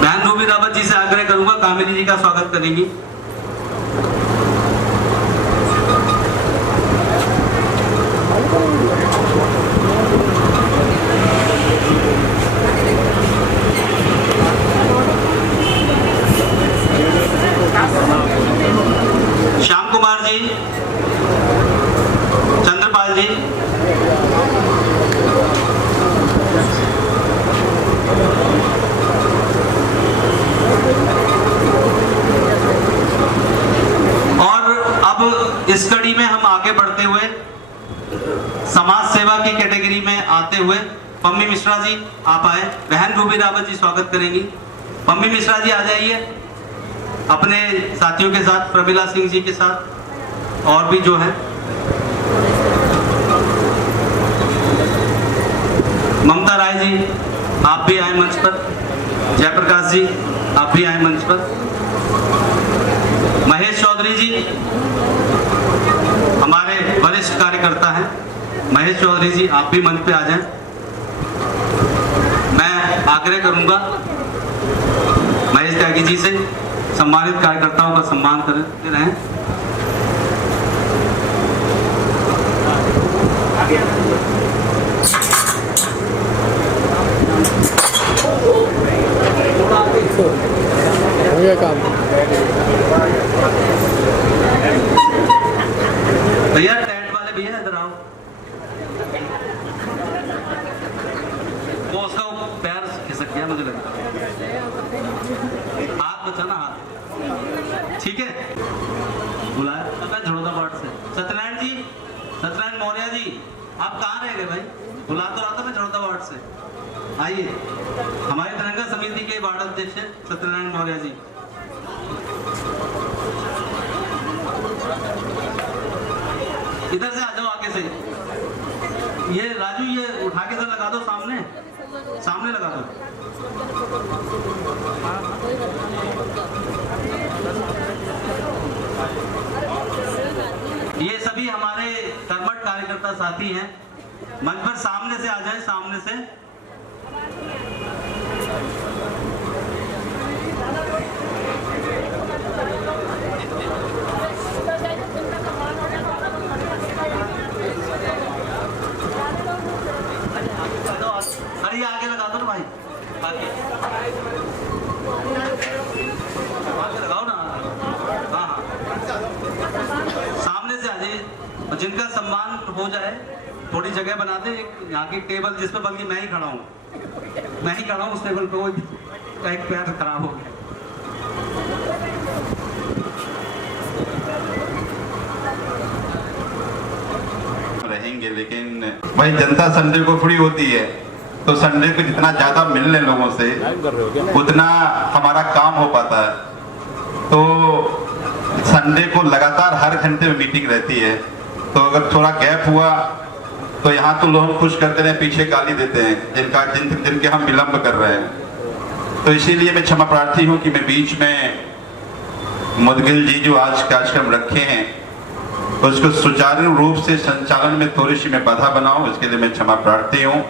बहन रूबी रावत जी से आग्रह करूंगा, कामिनी जी का स्वागत करेंगी। श्याम कुमार जी, चंद्रपाल जी, और अब इस कड़ी में हम आगे बढ़ते हुए समाज सेवा की कैटेगरी में आते हुए पम्मी मिश्रा जी आप आए, बहन रूबी रावत जी स्वागत करेंगी। पम्मी मिश्रा जी आ जाइए अपने साथियों के साथ, प्रमिला सिंह जी के साथ और भी जो है। ममता राय जी आप भी आए मंच पर, जयप्रकाश जी आप भी आए मंच पर, महेश चौधरी जी हमारे वरिष्ठ कार्यकर्ता हैं, महेश चौधरी जी आप भी मंच पे आ जाएं। मैं आग्रह करूंगा महेश त्यागी जी से सम्मानित कार्यकर्ताओं का सम्मान करते रहें। हो गया काम। भैया टेंट वाले भैया इधर आओ, वो उसका पैर खिसक गया मुझे लगा, हाथ बचाना हाथ, ठीक है। बुलाया झड़ोदा वार्ड से सत्यनारायण जी, सत्यनारायण मौर्य जी आप कहाँ रह गए भाई, बुला तो रहा था मैं झड़ोदा वार्ड से, आइए। हमारी तिरंगा समिति के वार्ड अध्यक्ष हैं सत्यनारायण मौर्य जी। इधर से आ जाओ आगे से, ये राजू ये उठा के इधर लगा दो, सामने सामने लगा दो। ये सभी हमारे कर्मठ कार्यकर्ता साथी हैं, मंच पर सामने से आ जाए, सामने से। अरे ये आगे लगा दो ना भाई, आगे लगाओ ना, हाँ हाँ सामने से आ जाइए, और जिनका सम्मान हो जाए थोड़ी जगह बना दे, यहाँ की टेबल जिस पे बल्कि मैं ही खड़ा हूँ, मैं ही खड़ा हूँ उस टेबल पे, वो एक पैर खराब हो गया। रहेंगे, लेकिन भाई जनता संडे को फ्री होती है, तो संडे को जितना ज्यादा मिलने लोगों से उतना हमारा काम हो पाता है। तो संडे को लगातार हर घंटे में मीटिंग रहती है, तो अगर थोड़ा गैप हुआ तो यहाँ तो लोग खुश करते रहे, पीछे गाली देते हैं जिनके हम विलंब कर रहे हैं। तो इसीलिए मैं क्षमा प्रार्थी हूँ कि मैं बीच में मुदगिल जी जो आज कार्यक्रम रखे हैं उसको सुचारू रूप से संचालन में थोड़ी सी मैं बाधा बनाऊं, इसके लिए मैं क्षमा प्रार्थी हूं।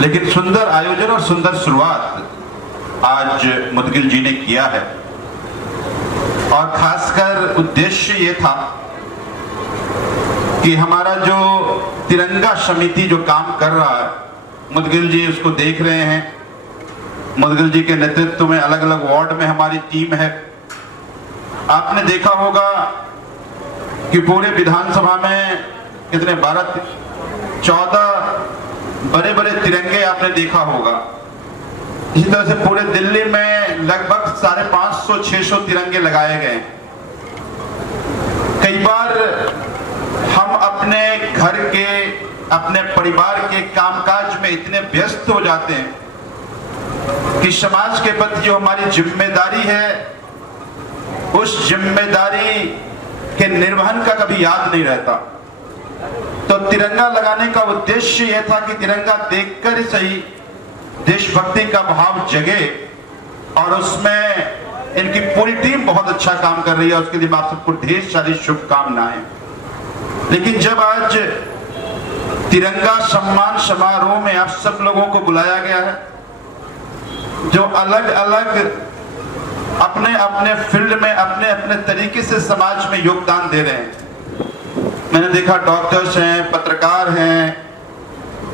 लेकिन सुंदर आयोजन और सुंदर शुरुआत आज मुदगिल जी ने किया है, और खासकर उद्देश्य ये था कि हमारा जो तिरंगा समिति जो काम कर रहा है, मुदगिल जी उसको देख रहे हैं। मुदगिल जी के नेतृत्व में अलग अलग वार्ड में हमारी टीम है। आपने देखा होगा कि पूरे विधानसभा में कितने 12-14 बड़े बड़े तिरंगे आपने देखा होगा। इसी तरह से पूरे दिल्ली में लगभग 550-600 तिरंगे लगाए गए। कई बार हम अपने घर के, अपने परिवार के कामकाज में इतने व्यस्त हो जाते हैं कि समाज के प्रति जो हमारी जिम्मेदारी है, उस जिम्मेदारी के निर्वहन का कभी याद नहीं रहता। तो तिरंगा लगाने का उद्देश्य यह था कि तिरंगा देखकर ही सही देशभक्ति का भाव जगे, और उसमें इनकी पूरी टीम बहुत अच्छा काम कर रही है, उसके लिए आप सबको ढेर सारी शुभकामनाएं। लेकिन जब आज तिरंगा सम्मान समारोह में आप सब लोगों को बुलाया गया है, जो अलग अलग अपने अपने फील्ड में अपने अपने तरीके से समाज में योगदान दे रहे हैं। मैंने देखा डॉक्टर्स हैं, पत्रकार हैं,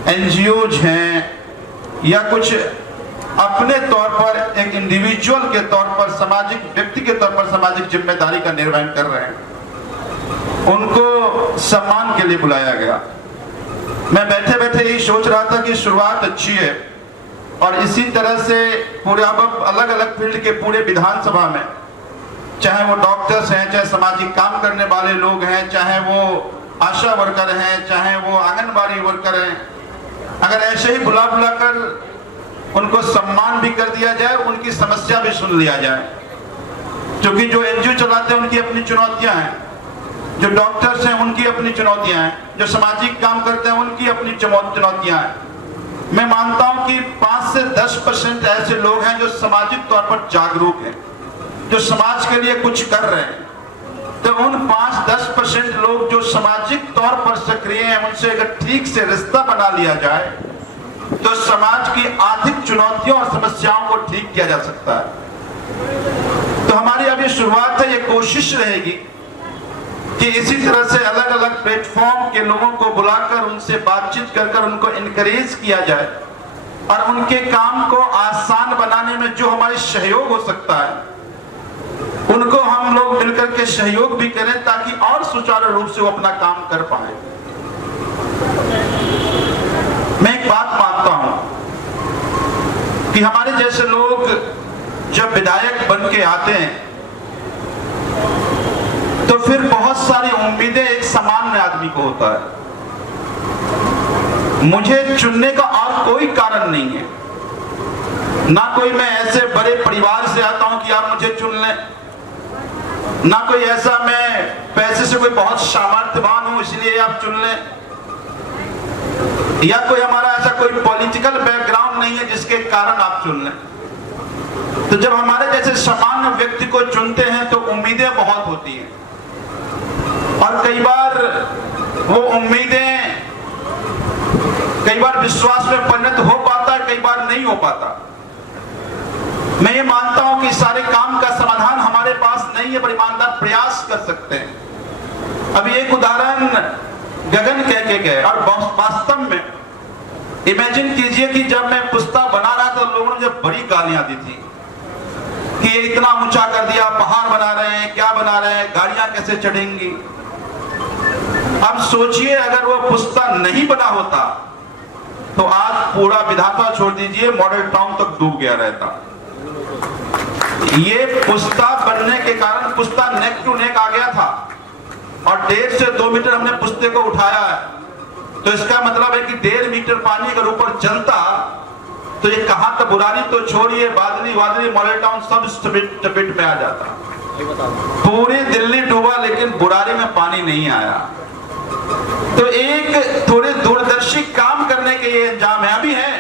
एनजीओज हैं, या कुछ अपने तौर पर एक इंडिविजुअल के तौर पर, सामाजिक व्यक्ति के तौर पर सामाजिक जिम्मेदारी का निर्वहन कर रहे हैं, उनको सम्मान के लिए बुलाया गया। मैं बैठे बैठे यही सोच रहा था कि शुरुआत अच्छी है, और इसी तरह से पूरे अब अलग अलग फील्ड के पूरे विधानसभा में, चाहे वो डॉक्टर्स हैं, चाहे सामाजिक काम करने वाले लोग हैं, चाहे वो आशा वर्कर हैं, चाहे वो आंगनबाड़ी वर्कर हैं, अगर ऐसे ही बुला बुलाकर उनको सम्मान भी कर दिया जाए, उनकी समस्या भी सुन लिया जाए, क्योंकि जो एनजीओ चलाते हैं उनकी अपनी चुनौतियां हैं, जो डॉक्टर्स हैं उनकी अपनी चुनौतियां हैं, जो सामाजिक काम करते हैं उनकी अपनी चुनौतियां हैं। मैं मानता हूं कि 5 से 10% ऐसे लोग हैं जो सामाजिक तौर पर जागरूक हैं, जो समाज के लिए कुछ कर रहे हैं। तो उन 5-10% लोग जो सामाजिक तौर पर सक्रिय हैं, उनसे अगर ठीक से रिश्ता बना लिया जाए तो समाज की आर्थिक चुनौतियों और समस्याओं को ठीक किया जा सकता है। तो हमारी अब ये शुरुआत है, ये कोशिश रहेगी कि इसी तरह से अलग अलग प्लेटफॉर्म के लोगों को बुलाकर उनसे बातचीत कर उनको इनकरेज किया जाए, और उनके काम को आसान बनाने में जो हमारे सहयोग हो सकता है उनको हम लोग मिलकर के सहयोग भी करें, ताकि और सुचारू रूप से वो अपना काम कर पाए। मैं एक बात मानता हूं कि हमारे जैसे लोग जब विधायक बन के आते हैं तो फिर बहुत सारी उम्मीदें एक सामान्य आदमी को होता है। मुझे चुनने का और कोई कारण नहीं है, ना कोई मैं ऐसे बड़े परिवार से आता हूं कि आप मुझे चुन लें, ना कोई ऐसा मैं पैसे से कोई बहुत सामर्थ्यवान हूं इसलिए आप चुन लें, या कोई हमारा ऐसा कोई पॉलिटिकल बैकग्राउंड नहीं है जिसके कारण आप चुन लें। तो जब हमारे जैसे सामान्य व्यक्ति को चुनते हैं तो उम्मीदें बहुत होती हैं, और कई बार वो उम्मीदें कई बार विश्वास में परिणत हो पाता है, कई बार नहीं हो पाता। मैं ये मानता हूं कि सारे काम का समाधान हमारे पास नहीं है, पर ईमानदार प्रयास कर सकते हैं। अभी एक उदाहरण गगन कह के गए, और वास्तव में इमेजिन कीजिए कि जब मैं पुस्ता बना रहा था लोगों ने मुझे बड़ी गालियां दी थी कि ये इतना ऊंचा कर दिया, पहाड़ बना रहे हैं, क्या बना रहे हैं, गाड़ियां कैसे चढ़ेंगी। अब सोचिए अगर वो पुस्ता नहीं बना होता तो आज पूरा विधाता छोड़ दीजिए, मॉडल टाउन तक डूब गया रहता। ये पुस्ता बनने के कारण पुस्ता नेक टू नेक आ गया था, और 1.5 से 2 मीटर हमने पुस्ते को उठाया है। तो इसका मतलब है कि 1.5 मीटर पानी अगर ऊपर चलता तो ये कहां तक, बुरारी तो छोड़िए, बादली वादली मॉडल टाउन सब चपेट में आ जाता। पूरी दिल्ली डूबा लेकिन बुरारी में पानी नहीं आया। तो एक थोड़े दूरदर्शी काम करने के ये अंजाम है। अभी है,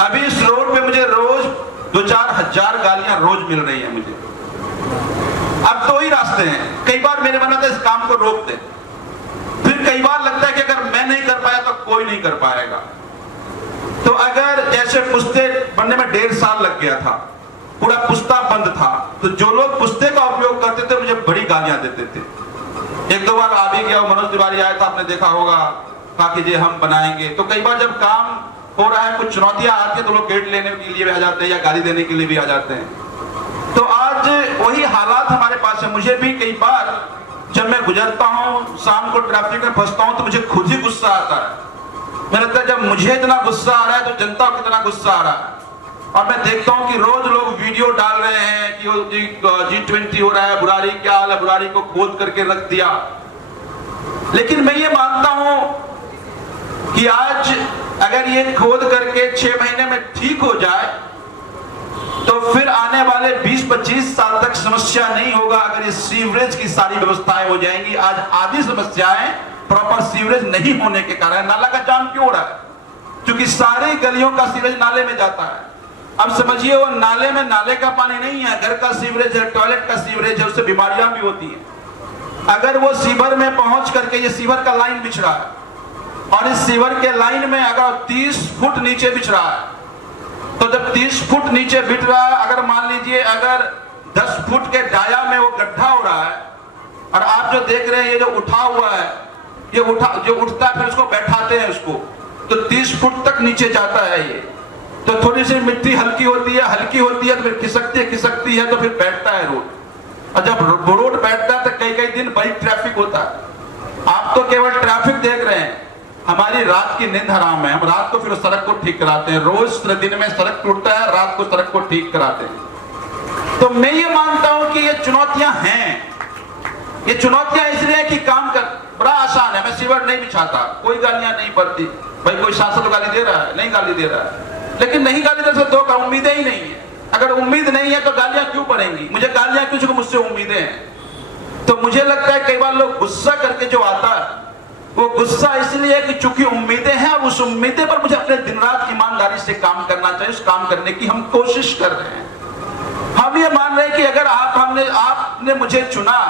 अभी इस रोड पे मुझे रोज 2-4 हजार गालियां रोज मिल रही हैं मुझे। अब 2 ही रास्ते हैं, कई बार मेरे मन में इस काम को रोक दे, फिर कई बार लगता है कि अगर मैं नहीं कर पाया तो कोई नहीं कर पाएगा। तो अगर जैसे पुस्ते बनने में 1.5 साल लग गया था, पूरा पुस्ता बंद था, तो जो लोग पुस्ते का उपयोग करते थे मुझे बड़ी गालियां देते थे। 1-2 बार आ भी गया, मनोज तिवारी आया था, आपने देखा होगा, कहा कि जी हम बनाएंगे। तो कई बार जब काम हो रहा है, कुछ चुनौतियां आती है, तो लोग गेट लेने के लिए भी आ जाते हैं या गाली देने के लिए भी आ जाते हैं। तो आज वही हालात हमारे पास है। मुझे भी कई बार जब मैं गुजरता हूँ, शाम को ट्रैफिक में फंसता हूँ, तो मुझे खुद ही गुस्सा आता है। मुझे लगता है जब मुझे इतना गुस्सा आ रहा है तो जनता को कितना गुस्सा आ रहा है। और मैं देखता हूं कि रोज लोग वीडियो डाल रहे हैं कि G20 हो रहा है, बुरारी क्या हाल है, बुरारी को खोद करके रख दिया। लेकिन मैं ये मानता हूं कि आज अगर ये खोद करके 6 महीने में ठीक हो जाए तो फिर आने वाले 20-25 साल तक समस्या नहीं होगा, अगर ये सीवरेज की सारी व्यवस्थाएं हो जाएंगी। आज आधी समस्याएं प्रॉपर सीवरेज नहीं होने के कारण नाला का जाम क्यों हो रहा है? क्योंकि सारी गलियों का सीवरेज नाले में जाता है। अब समझिए वो नाले में नाले का पानी नहीं है, घर का सीवरेज है, टॉयलेट का सीवरेज है, उससे बीमारियां भी होती हैं। अगर वो सीवर में पहुंच करके, ये सीवर का लाइन बिछ रहा है और इस सीवर के लाइन में अगर 30 फुट नीचे बिछ रहा है, तो जब 30 फुट नीचे बिछ रहा है, अगर मान लीजिए अगर 10 फुट के डाया में वो गड्ढा हो रहा है और आप जो देख रहे हैं ये जो उठा हुआ है, ये जो उठता है फिर उसको बैठाते हैं उसको, तो 30 फुट तक नीचे जाता है ये। तो थोड़ी सी मिट्टी हल्की होती है तो फिर खिसकती है तो फिर बैठता है रोड। और जब रोड बैठता है तो कई दिन बड़ी ट्रैफिक होता है। आप तो केवल ट्रैफिक देख रहे हैं, हमारी रात की नींद हराम है। हम रात को फिर सड़क को ठीक कराते हैं, रोज दिन में सड़क टूटता है, रात को सड़क को ठीक कराते हैं। तो मैं ये मानता हूं कि ये चुनौतियां हैं। ये चुनौतियां इसलिए कि काम कर बड़ा आसान है। मैं सीवर नहीं बिछाता, कोई गालियां नहीं पड़ती। भाई कोई शासक गाली दे रहा है, नहीं गाली दे रहा है, लेकिन नहीं गाली दे सकते, दो उम्मीदें ही नहीं है। अगर उम्मीद नहीं है तो गालियां क्यों पड़ेंगी? मुझे गालियां क्यों, क्योंकि मुझसे उम्मीदें हैं। तो मुझे लगता है कई बार लोग गुस्सा करके जो आता है वो गुस्सा इसलिए कि चूंकि उम्मीदें हैं, उस उम्मीदें पर मुझे अपने दिन रात ईमानदारी से काम करना चाहिए। उस काम करने की हम कोशिश कर रहे हैं। हम ये मान रहे हैं कि अगर आपने मुझे चुना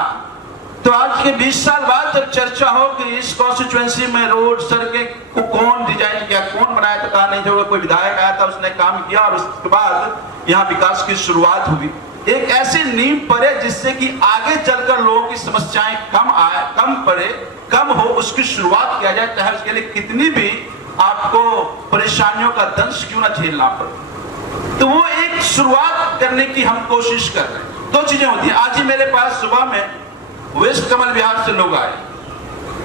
तो आज के 20 साल बाद जब चर्चा हो कि इस कॉन्स्टिट्यूएंसी में रोड सड़कें को कौन डिजाइन किया, कौन बनाया, तो कहा नहीं, जो कोई विधायक आया था उसने काम किया और उसके बाद यहाँ विकास की शुरुआत हुई। एक ऐसी नींव पड़े जिससे कि आगे चलकर लोगों की समस्याएं कम हो, उसकी शुरुआत किया जाए, चाहे उसके लिए कितनी भी आपको परेशानियों का दंश क्यों ना झेलना पड़े। तो वो एक शुरुआत करने की हम कोशिश कर रहे हैं। दो चीजें होती हैं। आज ही मेरे पास सुबह में वेस्ट कमल विहार से लोग आए,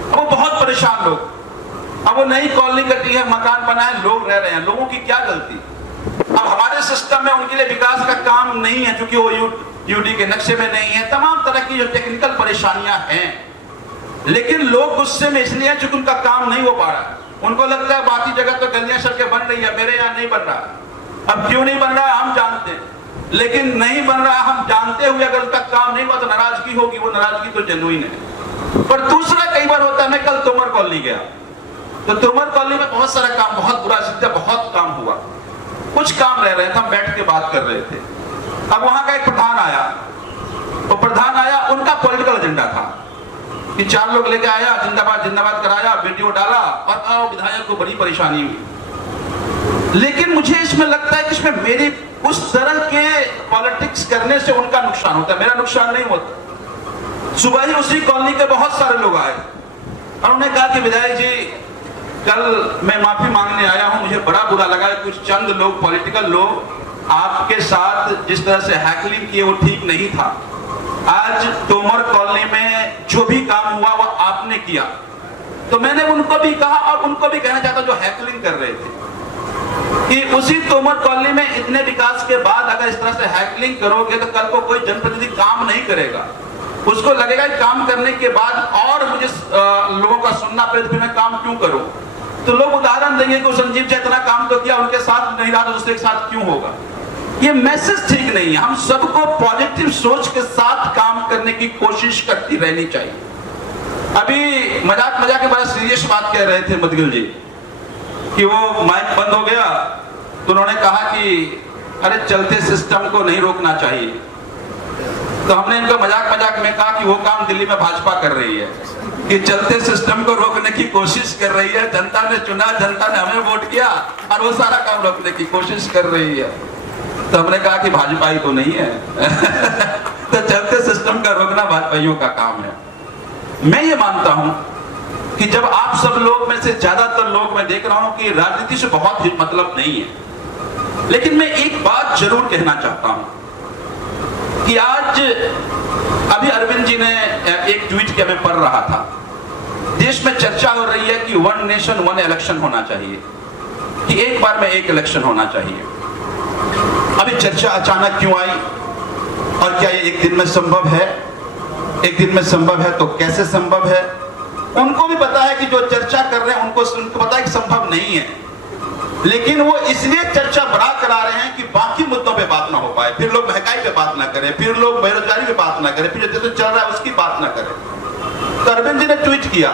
वो बहुत परेशान लोग। अब वो नई कॉलोनी कटी है, मकान बना है, लोग रह रहे हैं, लोगों की क्या गलती? अब हमारे सिस्टम में उनके लिए विकास का काम नहीं है, क्योंकि वो यूडी के नक्शे में नहीं है, तमाम तरह की जो टेक्निकल परेशानियां हैं। लेकिन लोग गुस्से में इसलिए क्योंकि उनका काम नहीं हो पा रहा। उनको लगता है बाकी जगह तो गलियां सड़कें बन रही है, मेरे यहाँ नहीं बन रहा। अब क्यों नहीं बन रहा है हम जानते हैं, लेकिन नहीं बन रहा हम जानते हुए अगर उसका काम नहीं हुआ तो नाराजगी होगी। वो नाराजगी तो जेन्युइन है। पर दूसरा कई बार होता है, मैं कल तोमर कॉलोनी गया तो तोमर कॉलोनी में बहुत सारा काम, बहुत बुरा स्थिति, बहुत काम हुआ, कुछ काम रह रहे थे, हम बैठ के बात कर रहे थे। अब वहां का एक प्रधान आया, वो प्रधान आया, उनका पॉलिटिकल एजेंडा था कि 4 लोग लेके आया, जिंदाबाद कराया, वीडियो डाला और विधायक को बड़ी परेशानी हुई। लेकिन मुझे इसमें लगता है कि इसमें मेरी उस तरह के पॉलिटिक्स करने से उनका नुकसान होता है, मेरा नुकसान नहीं होता। सुबह ही उसी कॉलोनी के बहुत सारे लोग आए और उन्होंने कहा कि विधायक जी कल मैं माफी मांगने आया हूं, मुझे बड़ा बुरा लगा, कुछ चंद लोग, पॉलिटिकल लोग आपके साथ जिस तरह से हैकलिंग किए वो ठीक नहीं था। आज तोमर कॉलोनी में जो भी काम हुआ वो आपने किया। तो मैंने उनको भी कहा और उनको भी कहना चाहता जो हैकलिंग कर रहे थे कि उसी तोमर कॉलोनी में इतने विकास के बाद अगर इस तरह से हैकलिंग करोगे तो कल को कोई जनप्रतिनिधि काम नहीं करेगा। उसको लगेगा कि काम करने के बाद और मुझे लोगों का सुनना पड़े तो फिर मैं काम क्यों करूं। तो लोग उदाहरण देंगे कि संजीव जी इतना काम तो किया, उनके साथ नहीं रहा तो दूसरे के साथ क्यों होगा। ये मैसेज ठीक नहीं है। हम सबको पॉजिटिव सोच के साथ काम करने की कोशिश करती रहनी चाहिए। अभी मजाक के बड़ा सीरियस बात कह रहे थे मदगिल जी कि वो माइक बंद हो गया तो उन्होंने कहा कि अरे चलते सिस्टम को नहीं रोकना चाहिए। तो हमने इनको मजाक में कहा कि वो काम दिल्ली में भाजपा कर रही है कि चलते सिस्टम को रोकने की कोशिश कर रही है। जनता ने चुना, जनता ने हमें वोट किया और वो सारा काम रोकने की कोशिश कर रही है। तो हमने कहा कि भाजपा ही तो नहीं है तो चलते सिस्टम का रोकना भाजपाइयों का काम है। मैं ये मानता हूं कि जब आप सब लोग में से ज्यादातर लोग, मैं देख रहा हूं कि राजनीति से बहुत ही मतलब नहीं है, लेकिन मैं एक बात जरूर कहना चाहता हूं कि आज अभी अरविंद जी ने एक ट्वीट किया, मैं पढ़ रहा था, देश में चर्चा हो रही है कि 1 नेशन 1 इलेक्शन होना चाहिए, कि एक बार में एक इलेक्शन होना चाहिए। अभी चर्चा अचानक क्यों आई और क्या ये एक दिन में संभव है? एक दिन में संभव है तो कैसे संभव है? उनको भी पता है कि जो चर्चा कर रहे हैं उनको पता है कि संभव नहीं है, लेकिन वो इसलिए चर्चा बढ़ा करा रहे हैं कि बाकी मुद्दों पे बात ना हो पाए, फिर लोग महंगाई पे बात ना करें, फिर लोग बेरोजगारी पे बात ना करें, फिर जो चल रहा है उसकी बात ना करें। तो अरविंद जी ने ट्वीट किया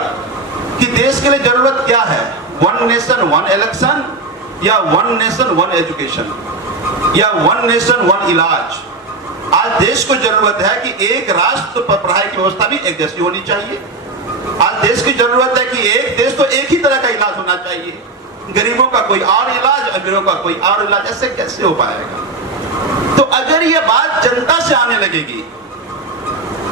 कि देश के लिए जरूरत क्या है, 1 नेशन 1 इलेक्शन या 1 नेशन 1 एजुकेशन या 1 नेशन 1 इलाज। आज देश को जरूरत है कि एक राष्ट्र पर पढ़ाई की व्यवस्था भी एक जैसी होनी चाहिए। आज देश की जरूरत है कि एक देश तो एक ही तरह का इलाज होना चाहिए, गरीबों का कोई और इलाज, अमीरों का कोई और इलाज, ऐसे कैसे हो पाएगा। तो अगर ये बात जनता से आने लगेगी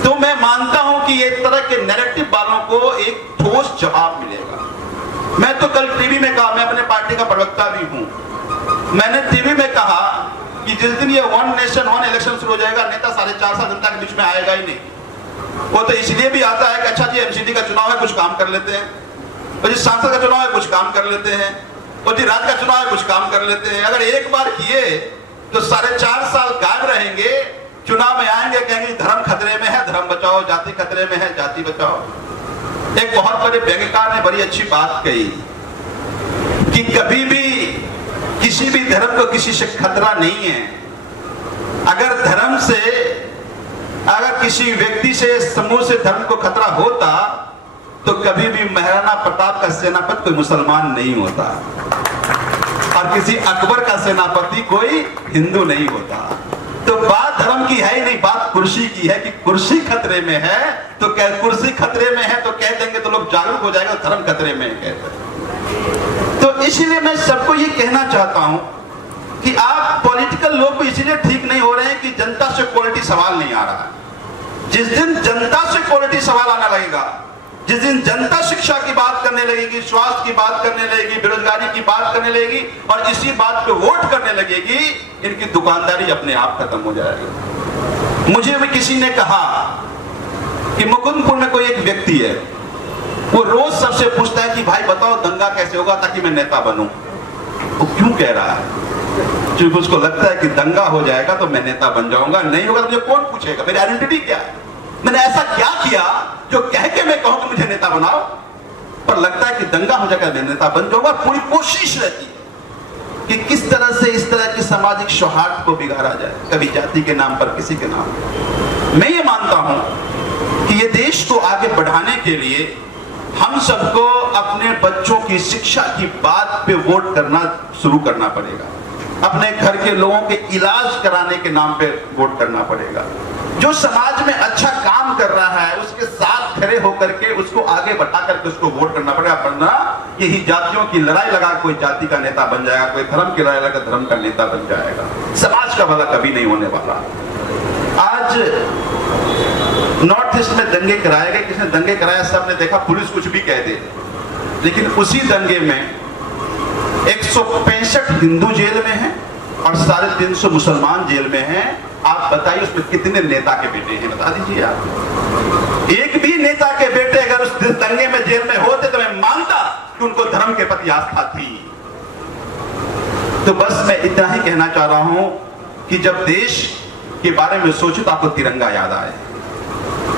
तो मैं मानता हूं कि ये तरह के नैरेटिव वालों को एक ठोस जवाब मिलेगा। मैं तो कल टीवी में कहा, मैं अपने पार्टी का प्रवक्ता भी हूं, मैंने टीवी में कहा कि जिस दिन ये 1 नेशन 1 इलेक्शन शुरू हो जाएगा, नेता 4.5 साल जनता के बीच में आएगा ही नहीं। वो तो इसलिए भी आता है कि अच्छा जी एमसीडी का चुनाव है, कुछ काम कर लेते हैं, और जी सांसद का चुनाव है, कुछ काम कर लेते हैं, और जी राज्य का चुनाव है, कुछ काम कर लेते हैं। अगर एक बार किए तो 4.5 साल गायब रहेंगे, चुनाव में आएंगे, कहेंगे धर्म खतरे में है, धर्म बचाओ, जाति खतरे में है, जाति बचाओ। एक बहुत बड़े व्याख्याकार ने बड़ी अच्छी बात कही कि कभी भी किसी भी धर्म को किसी से खतरा नहीं है। अगर धर्म से, अगर किसी व्यक्ति से, समूह से धर्म को खतरा होता तो कभी भी महाराणा प्रताप का सेनापति कोई मुसलमान नहीं होता, और किसी अकबर का सेनापति कोई हिंदू नहीं होता। तो बात धर्म की है ही नहीं, बात कुर्सी की है कि कुर्सी खतरे में है तो कह, कुर्सी खतरे में है तो कह देंगे तो लोग जागरूक हो जाएगा, धर्म खतरे में है कहते। तो इसलिए मैं सबको ये कहना चाहता हूं कि आप पॉलिटिकल लोग भी इसलिए ठीक नहीं हो रहे हैं कि जनता से क्वालिटी सवाल नहीं आ रहा है। जिस दिन जनता से क्वालिटी सवाल आने लगेगा, जिस दिन जनता शिक्षा की बात करने लगेगी, स्वास्थ्य की बात करने लगेगी, बेरोजगारी की बात करने लगेगी और इसी बात पे वोट करने लगेगी, इनकी दुकानदारी अपने आप खत्म हो जाएगी। मुझे भी किसी ने कहा कि मुकुंदपुर में कोई एक व्यक्ति है, वो रोज सबसे पूछता है कि भाई बताओ दंगा कैसे होगा ताकि मैं नेता बनूं। वो क्यों कह रहा है? क्योंकि उसको लगता है कि दंगा हो जाएगा तो मैं नेता बन जाऊंगा, नहीं होगा तो मुझे कौन पूछेगा, मेरी आइडेंटिटी क्या है, मैंने ऐसा क्या किया जो कह के मैं कहूं कि मुझे नेता बनाओ। पर लगता है कि दंगा हो जाएगा मैं नेता बन जाऊंगा। पूरी कोशिश रहती है कि किस तरह से इस तरह की सामाजिक सौहार्द को बिगाड़ा जाए, कभी जाति के नाम पर, किसी के नाम पर। मैं ये मानता हूं कि ये देश को आगे बढ़ाने के लिए हम सबको अपने बच्चों की शिक्षा की बात पे वोट करना शुरू करना पड़ेगा। अपने घर के लोगों के इलाज कराने के नाम पे वोट करना पड़ेगा। जो समाज में अच्छा काम कर रहा है उसके साथ खड़े होकर के उसको आगे बढ़ा करके उसको वोट करना पड़ेगा, वरना यही जातियों की लड़ाई लगा कोई जाति का नेता बन जाएगा, कोई धर्म की लड़ाई लगा धर्म का नेता बन जाएगा। समाज का भला कभी नहीं होने वाला। आज नॉर्थ ईस्ट में दंगे कराए गए, किसने दंगे कराया सबने देखा, पुलिस कुछ भी कह दे, लेकिन उसी दंगे में 165 हिंदू जेल में हैं और 350 मुसलमान जेल में हैं। आप बताइए उसमें कितने नेता के बेटे हैं, बता दीजिए आप। एक भी नेता के बेटे अगर उस दंगे में जेल में होते तो मैं मानता कि उनको धर्म के प्रति आस्था थी। तो बस मैं इतना ही कहना चाह रहा हूं कि जब देश के बारे में सोचो तो आपको तिरंगा याद आए।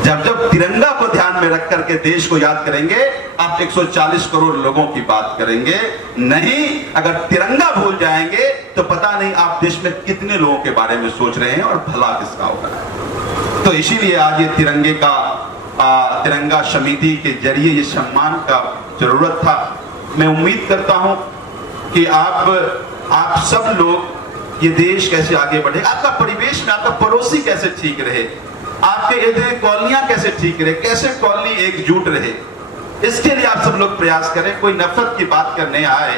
जब जब तिरंगा को ध्यान में रख करके देश को याद करेंगे, आप 140 करोड़ लोगों की बात करेंगे। नहीं, अगर तिरंगा भूल जाएंगे तो पता नहीं आप देश में कितने लोगों के बारे में सोच रहे हैं और भला किसका होगा। तो इसीलिए आज ये तिरंगे का तिरंगा समिति के जरिए ये सम्मान का जरूरत था। मैं उम्मीद करता हूं कि आप सब लोग, ये देश कैसे आगे बढ़ेगा, आपका परिवेश में आपका पड़ोसी कैसे ठीक रहे, आपके इर्द कॉलोनियां कैसे ठीक रहे, कैसे कॉलोनी एकजुट रहे, इसके लिए आप सब लोग प्रयास करें। कोई नफरत की बात करने आए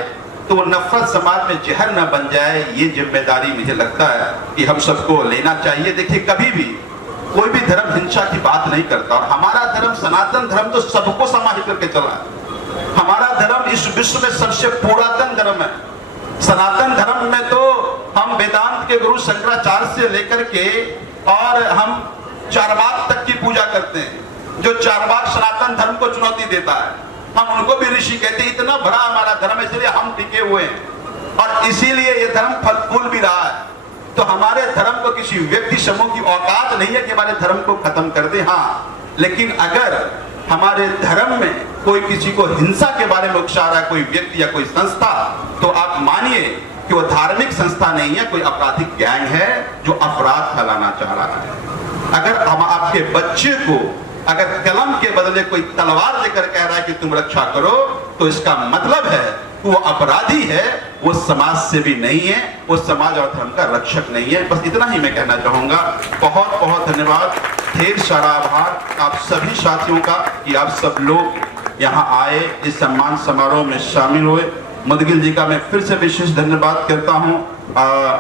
तो वो नफरत समाज में जहर न बन जाए, ये जिम्मेदारी मुझे लगता है कि हम सबको लेना चाहिए। देखिए, कभी भी कोई भी धर्म हिंसा की बात नहीं करता, और हमारा धर्म सनातन धर्म तो सबको समाहित करके चला है। हमारा धर्म इस विश्व में सबसे पुरातन धर्म है। सनातन धर्म में तो हम वेदांत के गुरु शंकराचार्य से लेकर के और हम चारवाक तक की पूजा करते हैं। जो चारवाक सनातन धर्म को चुनौती देता है, हम उनको भी ऋषि कहते हैं। इतना बड़ा हमारा धर्म है, इसलिए हम टिके हुए हैं और इसीलिए ये धर्म फल फूल भी रहा है। तो हमारे धर्म को किसी व्यक्ति समूह की औकात नहीं है कि हमारे धर्म को खत्म कर दे। हाँ, लेकिन अगर हमारे धर्म में कोई किसी को हिंसा के बारे में उकसा रहा है, कोई व्यक्ति या कोई संस्था, तो आप मानिए कि वो धार्मिक संस्था नहीं है, कोई आपराधिक गैंग है जो अपराध फैलाना चाह रहा है। अगर हम आपके बच्चे को अगर कलम के बदले कोई तलवार लेकर कह रहा है कि तुम रक्षा करो, तो इसका मतलब है वो अपराधी है, वो समाज सेवी नहीं है, वो समाज और धर्म का रक्षक नहीं है। बस इतना ही मैं कहना चाहूंगा। बहुत बहुत धन्यवाद, ढेर सारा आभार आप सभी साथियों का कि आप सब लोग यहाँ आए, इस सम्मान समारोह में शामिल हुए। मुदगिल जी का मैं फिर से विशेष धन्यवाद करता हूँ।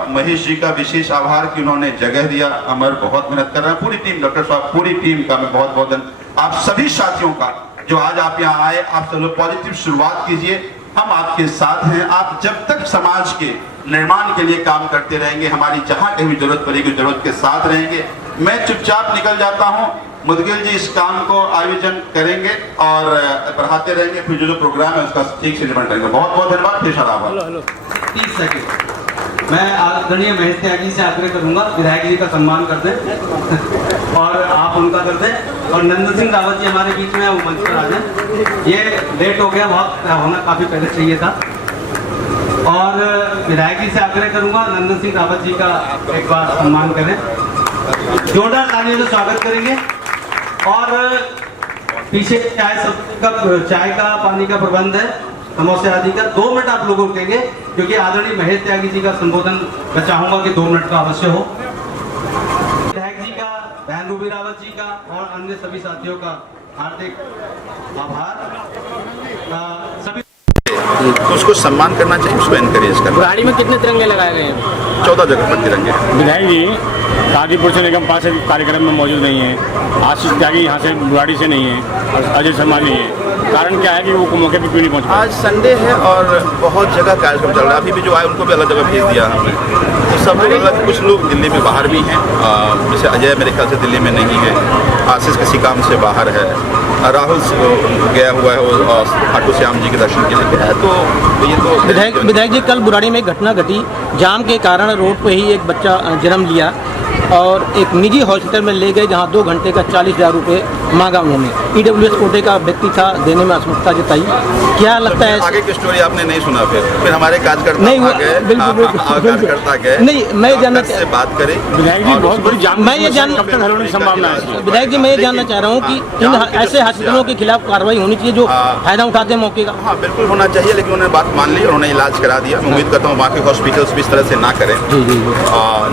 महेश जी का विशेष आभार कि उन्होंने जगह दिया। अमर बहुत मेहनत कर रहे हैं, पूरी टीम, डॉक्टर साहब, पूरी टीम का मैं बहुत बहुत धन्यवाद। आप सभी साथियों का जो आज आप यहाँ आए, आप सब लोग पॉजिटिव शुरुआत कीजिए, हम आपके साथ हैं। आप जब तक समाज के निर्माण के लिए काम करते रहेंगे, हमारी जहां कहीं जरूरत पड़ेगी जरूरत के साथ रहेंगे। मैं चुपचाप निकल जाता हूं। मुदगिल जी इस काम को आयोजन करेंगे और बढ़ाते रहेंगे, फिर जो प्रोग्राम है उसका ठीक से निर्माण करेंगे। बहुत बहुत धन्यवाद, फिर सारा 30 सेकंड मैं आदरणीय महेश त्यागी से आग्रह करूंगा विधायक जी का सम्मान कर दें और आप उनका कर दें। और नंदन सिंह रावत जी हमारे बीच में, वो मंच पर आ जाए। ये लेट हो गया, बहुत होना काफी पहले चाहिए था। और विधायक जी से आग्रह करूंगा नंदन सिंह रावत जी का एक बार सम्मान करें, जोरदार तालियों से स्वागत करेंगे। और पीछे चाय का पानी का प्रबंध है, समोसे आदि का। 2 मिनट आप लोगों को देंगे क्योंकि आदरणीय महेश त्यागी जी का संबोधन मैं चाहूंगा कि 2 मिनट का अवश्य हो। विधायक जी का, बहन रूबी रावत जी का और अन्य सभी साथियों का हार्दिक आभार। सभी तो उसको सम्मान करना चाहिए, उसको एनकरेज करना। गाड़ी में कितने तिरंगे लगाए गए हैं? 14 जगह पर तिरंगे। विधायक जी कादीपुर से निगम पास कार्यक्रम में मौजूद नहीं है, आशीष त्यागी यहाँ से बुराड़ी से नहीं है और अजय शर्मा नहीं है। कारण क्या है कि वो मौके पर क्यों नहीं पहुँच पाए? आज संडे है और बहुत जगह कार्यक्रम चल रहा है। अभी भी जो आए उनको भी अलग जगह भेज दिया हमने। तो सब लोग अलग, कुछ लोग दिल्ली में बाहर भी हैं, जैसे अजय मेरे ख्याल से दिल्ली में नहीं है, आशीष किसी काम से बाहर है, राहुल गया हुआ है वो खाटू श्याम जी के दर्शन के लिए गया है। तो ये तो विधायक जी, कल बुराड़ी में एक घटना घटी, जाम के कारण रोड पे ही एक बच्चा जन्म लिया और एक निजी हॉस्पिटल में ले गए जहां 2 घंटे का 40,000 रुपये मांगा उन्होंने। ईडब्ल्यूएस कोटे का व्यक्ति था, देने में असमर्थता जताई। क्या लगता है आगे की स्टोरी आपने नहीं सुना? फिर हमारे कार्यकर्ता नहीं, कार्यकर्ता गए नहीं, मैं जानना से बात करें। विधायक जी बहुत बड़ी जाम, मैं ये जान कब तक हल होने की संभावना है? विधायक जी, मैं ये जानना चाह रहा हूँ कि इन ऐसे हॉस्पिटलों के खिलाफ कार्रवाई होनी चाहिए जो फायदा उठाते हैं मौके का। हाँ बिल्कुल होना चाहिए, लेकिन उन्होंने बात मान ली, उन्होंने इलाज करा दिया। मैं उम्मीद करता हूँ बाकी हॉस्पिटल्स भी इस तरह से ना करें।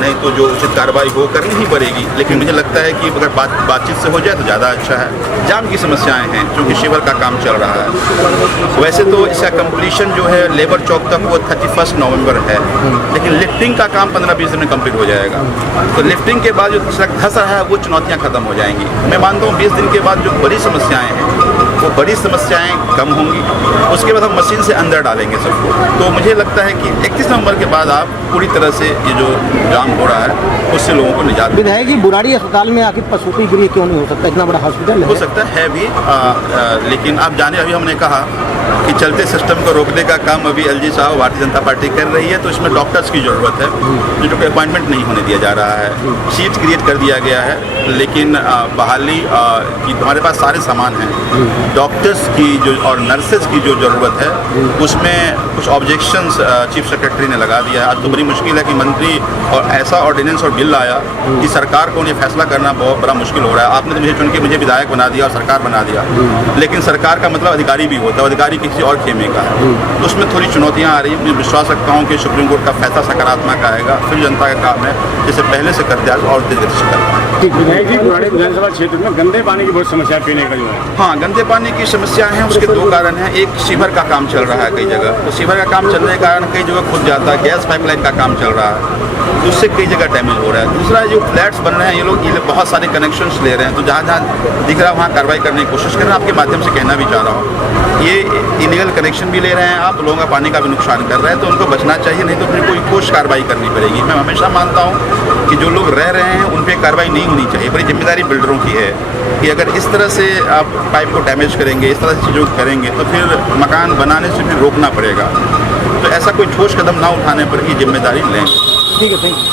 नहीं तो जो उचित कार्रवाई हो करनी ही पड़ेगी। लेकिन मुझे लगता है कि अगर बातचीत से हो जाए तो ज़्यादा अच्छा है। जाम की समस्याएं हैं क्योंकि शिविर का काम चल रहा है। वैसे तो इसका कंप्लीशन जो है लेबर चौक तक वो 31 नवंबर है, लेकिन लिफ्टिंग का काम 15-20 दिन में कंप्लीट हो जाएगा। तो लिफ्टिंग के बाद जो धस रहा है वो चुनौतियाँ खत्म हो जाएंगी। मैं मानता हूँ 20 दिन के बाद जो बड़ी समस्याएं हैं वो बड़ी समस्याएं कम होंगी। उसके बाद हम मशीन से अंदर डालेंगे सबको। तो मुझे लगता है कि 31 नवंबर के बाद आप पूरी तरह से ये जो जाम हो रहा है उससे लोगों को निजात। विधायक जी, बुराड़ी अस्पताल में आखिर प्रसूति गृह क्यों नहीं हो सकता? इतना बड़ा हॉस्पिटल हो सकता है भी, लेकिन आप जाने, अभी हमने कहा कि चलते सिस्टम को रोकने का काम अभी एलजी साहब भारतीय जनता पार्टी कर रही है। तो इसमें डॉक्टर्स की ज़रूरत है, जो कि अपॉइंटमेंट नहीं होने दिया जा रहा है। सीट क्रिएट कर दिया गया है, लेकिन बहाली की हमारे पास सारे सामान हैं। डॉक्टर्स की जो और नर्सेज की जो ज़रूरत है उसमें कुछ ऑब्जेक्शंस चीफ सेक्रेटरी ने लगा दिया है। आज तो बड़ी मुश्किल है कि मंत्री और ऐसा ऑर्डिनेंस और बिल आया कि सरकार को ये फैसला करना बहुत बड़ा मुश्किल हो रहा है। आपने तो मुझे चुन के मुझे विधायक बना दिया और सरकार बना दिया, लेकिन सरकार का मतलब अधिकारी भी होता है, अधिकारी किसी और खेमे का है। तो उसमें थोड़ी चुनौतियाँ आ रही हैं। मैं विश्वास रखता हूँ कि सुप्रीम कोर्ट का फैसला सकारात्मक आएगा। फिर जनता का काम है जैसे पहले से करते आज और तेज गति से करना। विधायक जी, बुराड़ी विधानसभा क्षेत्र में गंदे पानी की बहुत समस्या पीने का जो है। हाँ, गंदे पानी की समस्या है। उसके 2 कारण हैं। एक, सीवर का काम चल रहा है कई जगह, तो सीवर का काम चलने के कारण कई जगह खुद जाता है। गैस पाइपलाइन का काम चल रहा है, उससे कई जगह डैमेज हो रहा है। दूसरा, जो फ्लैट्स बन रहे हैं, ये लोग बहुत सारे कनेक्शंस ले रहे हैं। तो जहाँ जहाँ दिख रहा है वहाँ कार्रवाई करने की कोशिश कर रहे हैं। आपके माध्यम से कहना भी चाह रहा हूँ, ये इलीगल कनेक्शन भी ले रहे हैं, आप लोगों का पानी का भी नुकसान कर रहे हैं। तो उनको बचना चाहिए, नहीं तो फिर कोई ठोस कार्रवाई करनी पड़ेगी। मैं हमेशा मानता हूँ कि जो लोग रह रहे हैं उन पर कार्रवाई नहीं होनी चाहिए। बड़ी जिम्मेदारी बिल्डरों की है कि अगर इस तरह से आप पाइप को डैमेज करेंगे, इस तरह से चीज़ों को करेंगे तो फिर मकान बनाने से फिर रोकना पड़ेगा। तो ऐसा कोई ठोस कदम ना उठाने पर ही जिम्मेदारी लें। ठीक है, थैंक यू।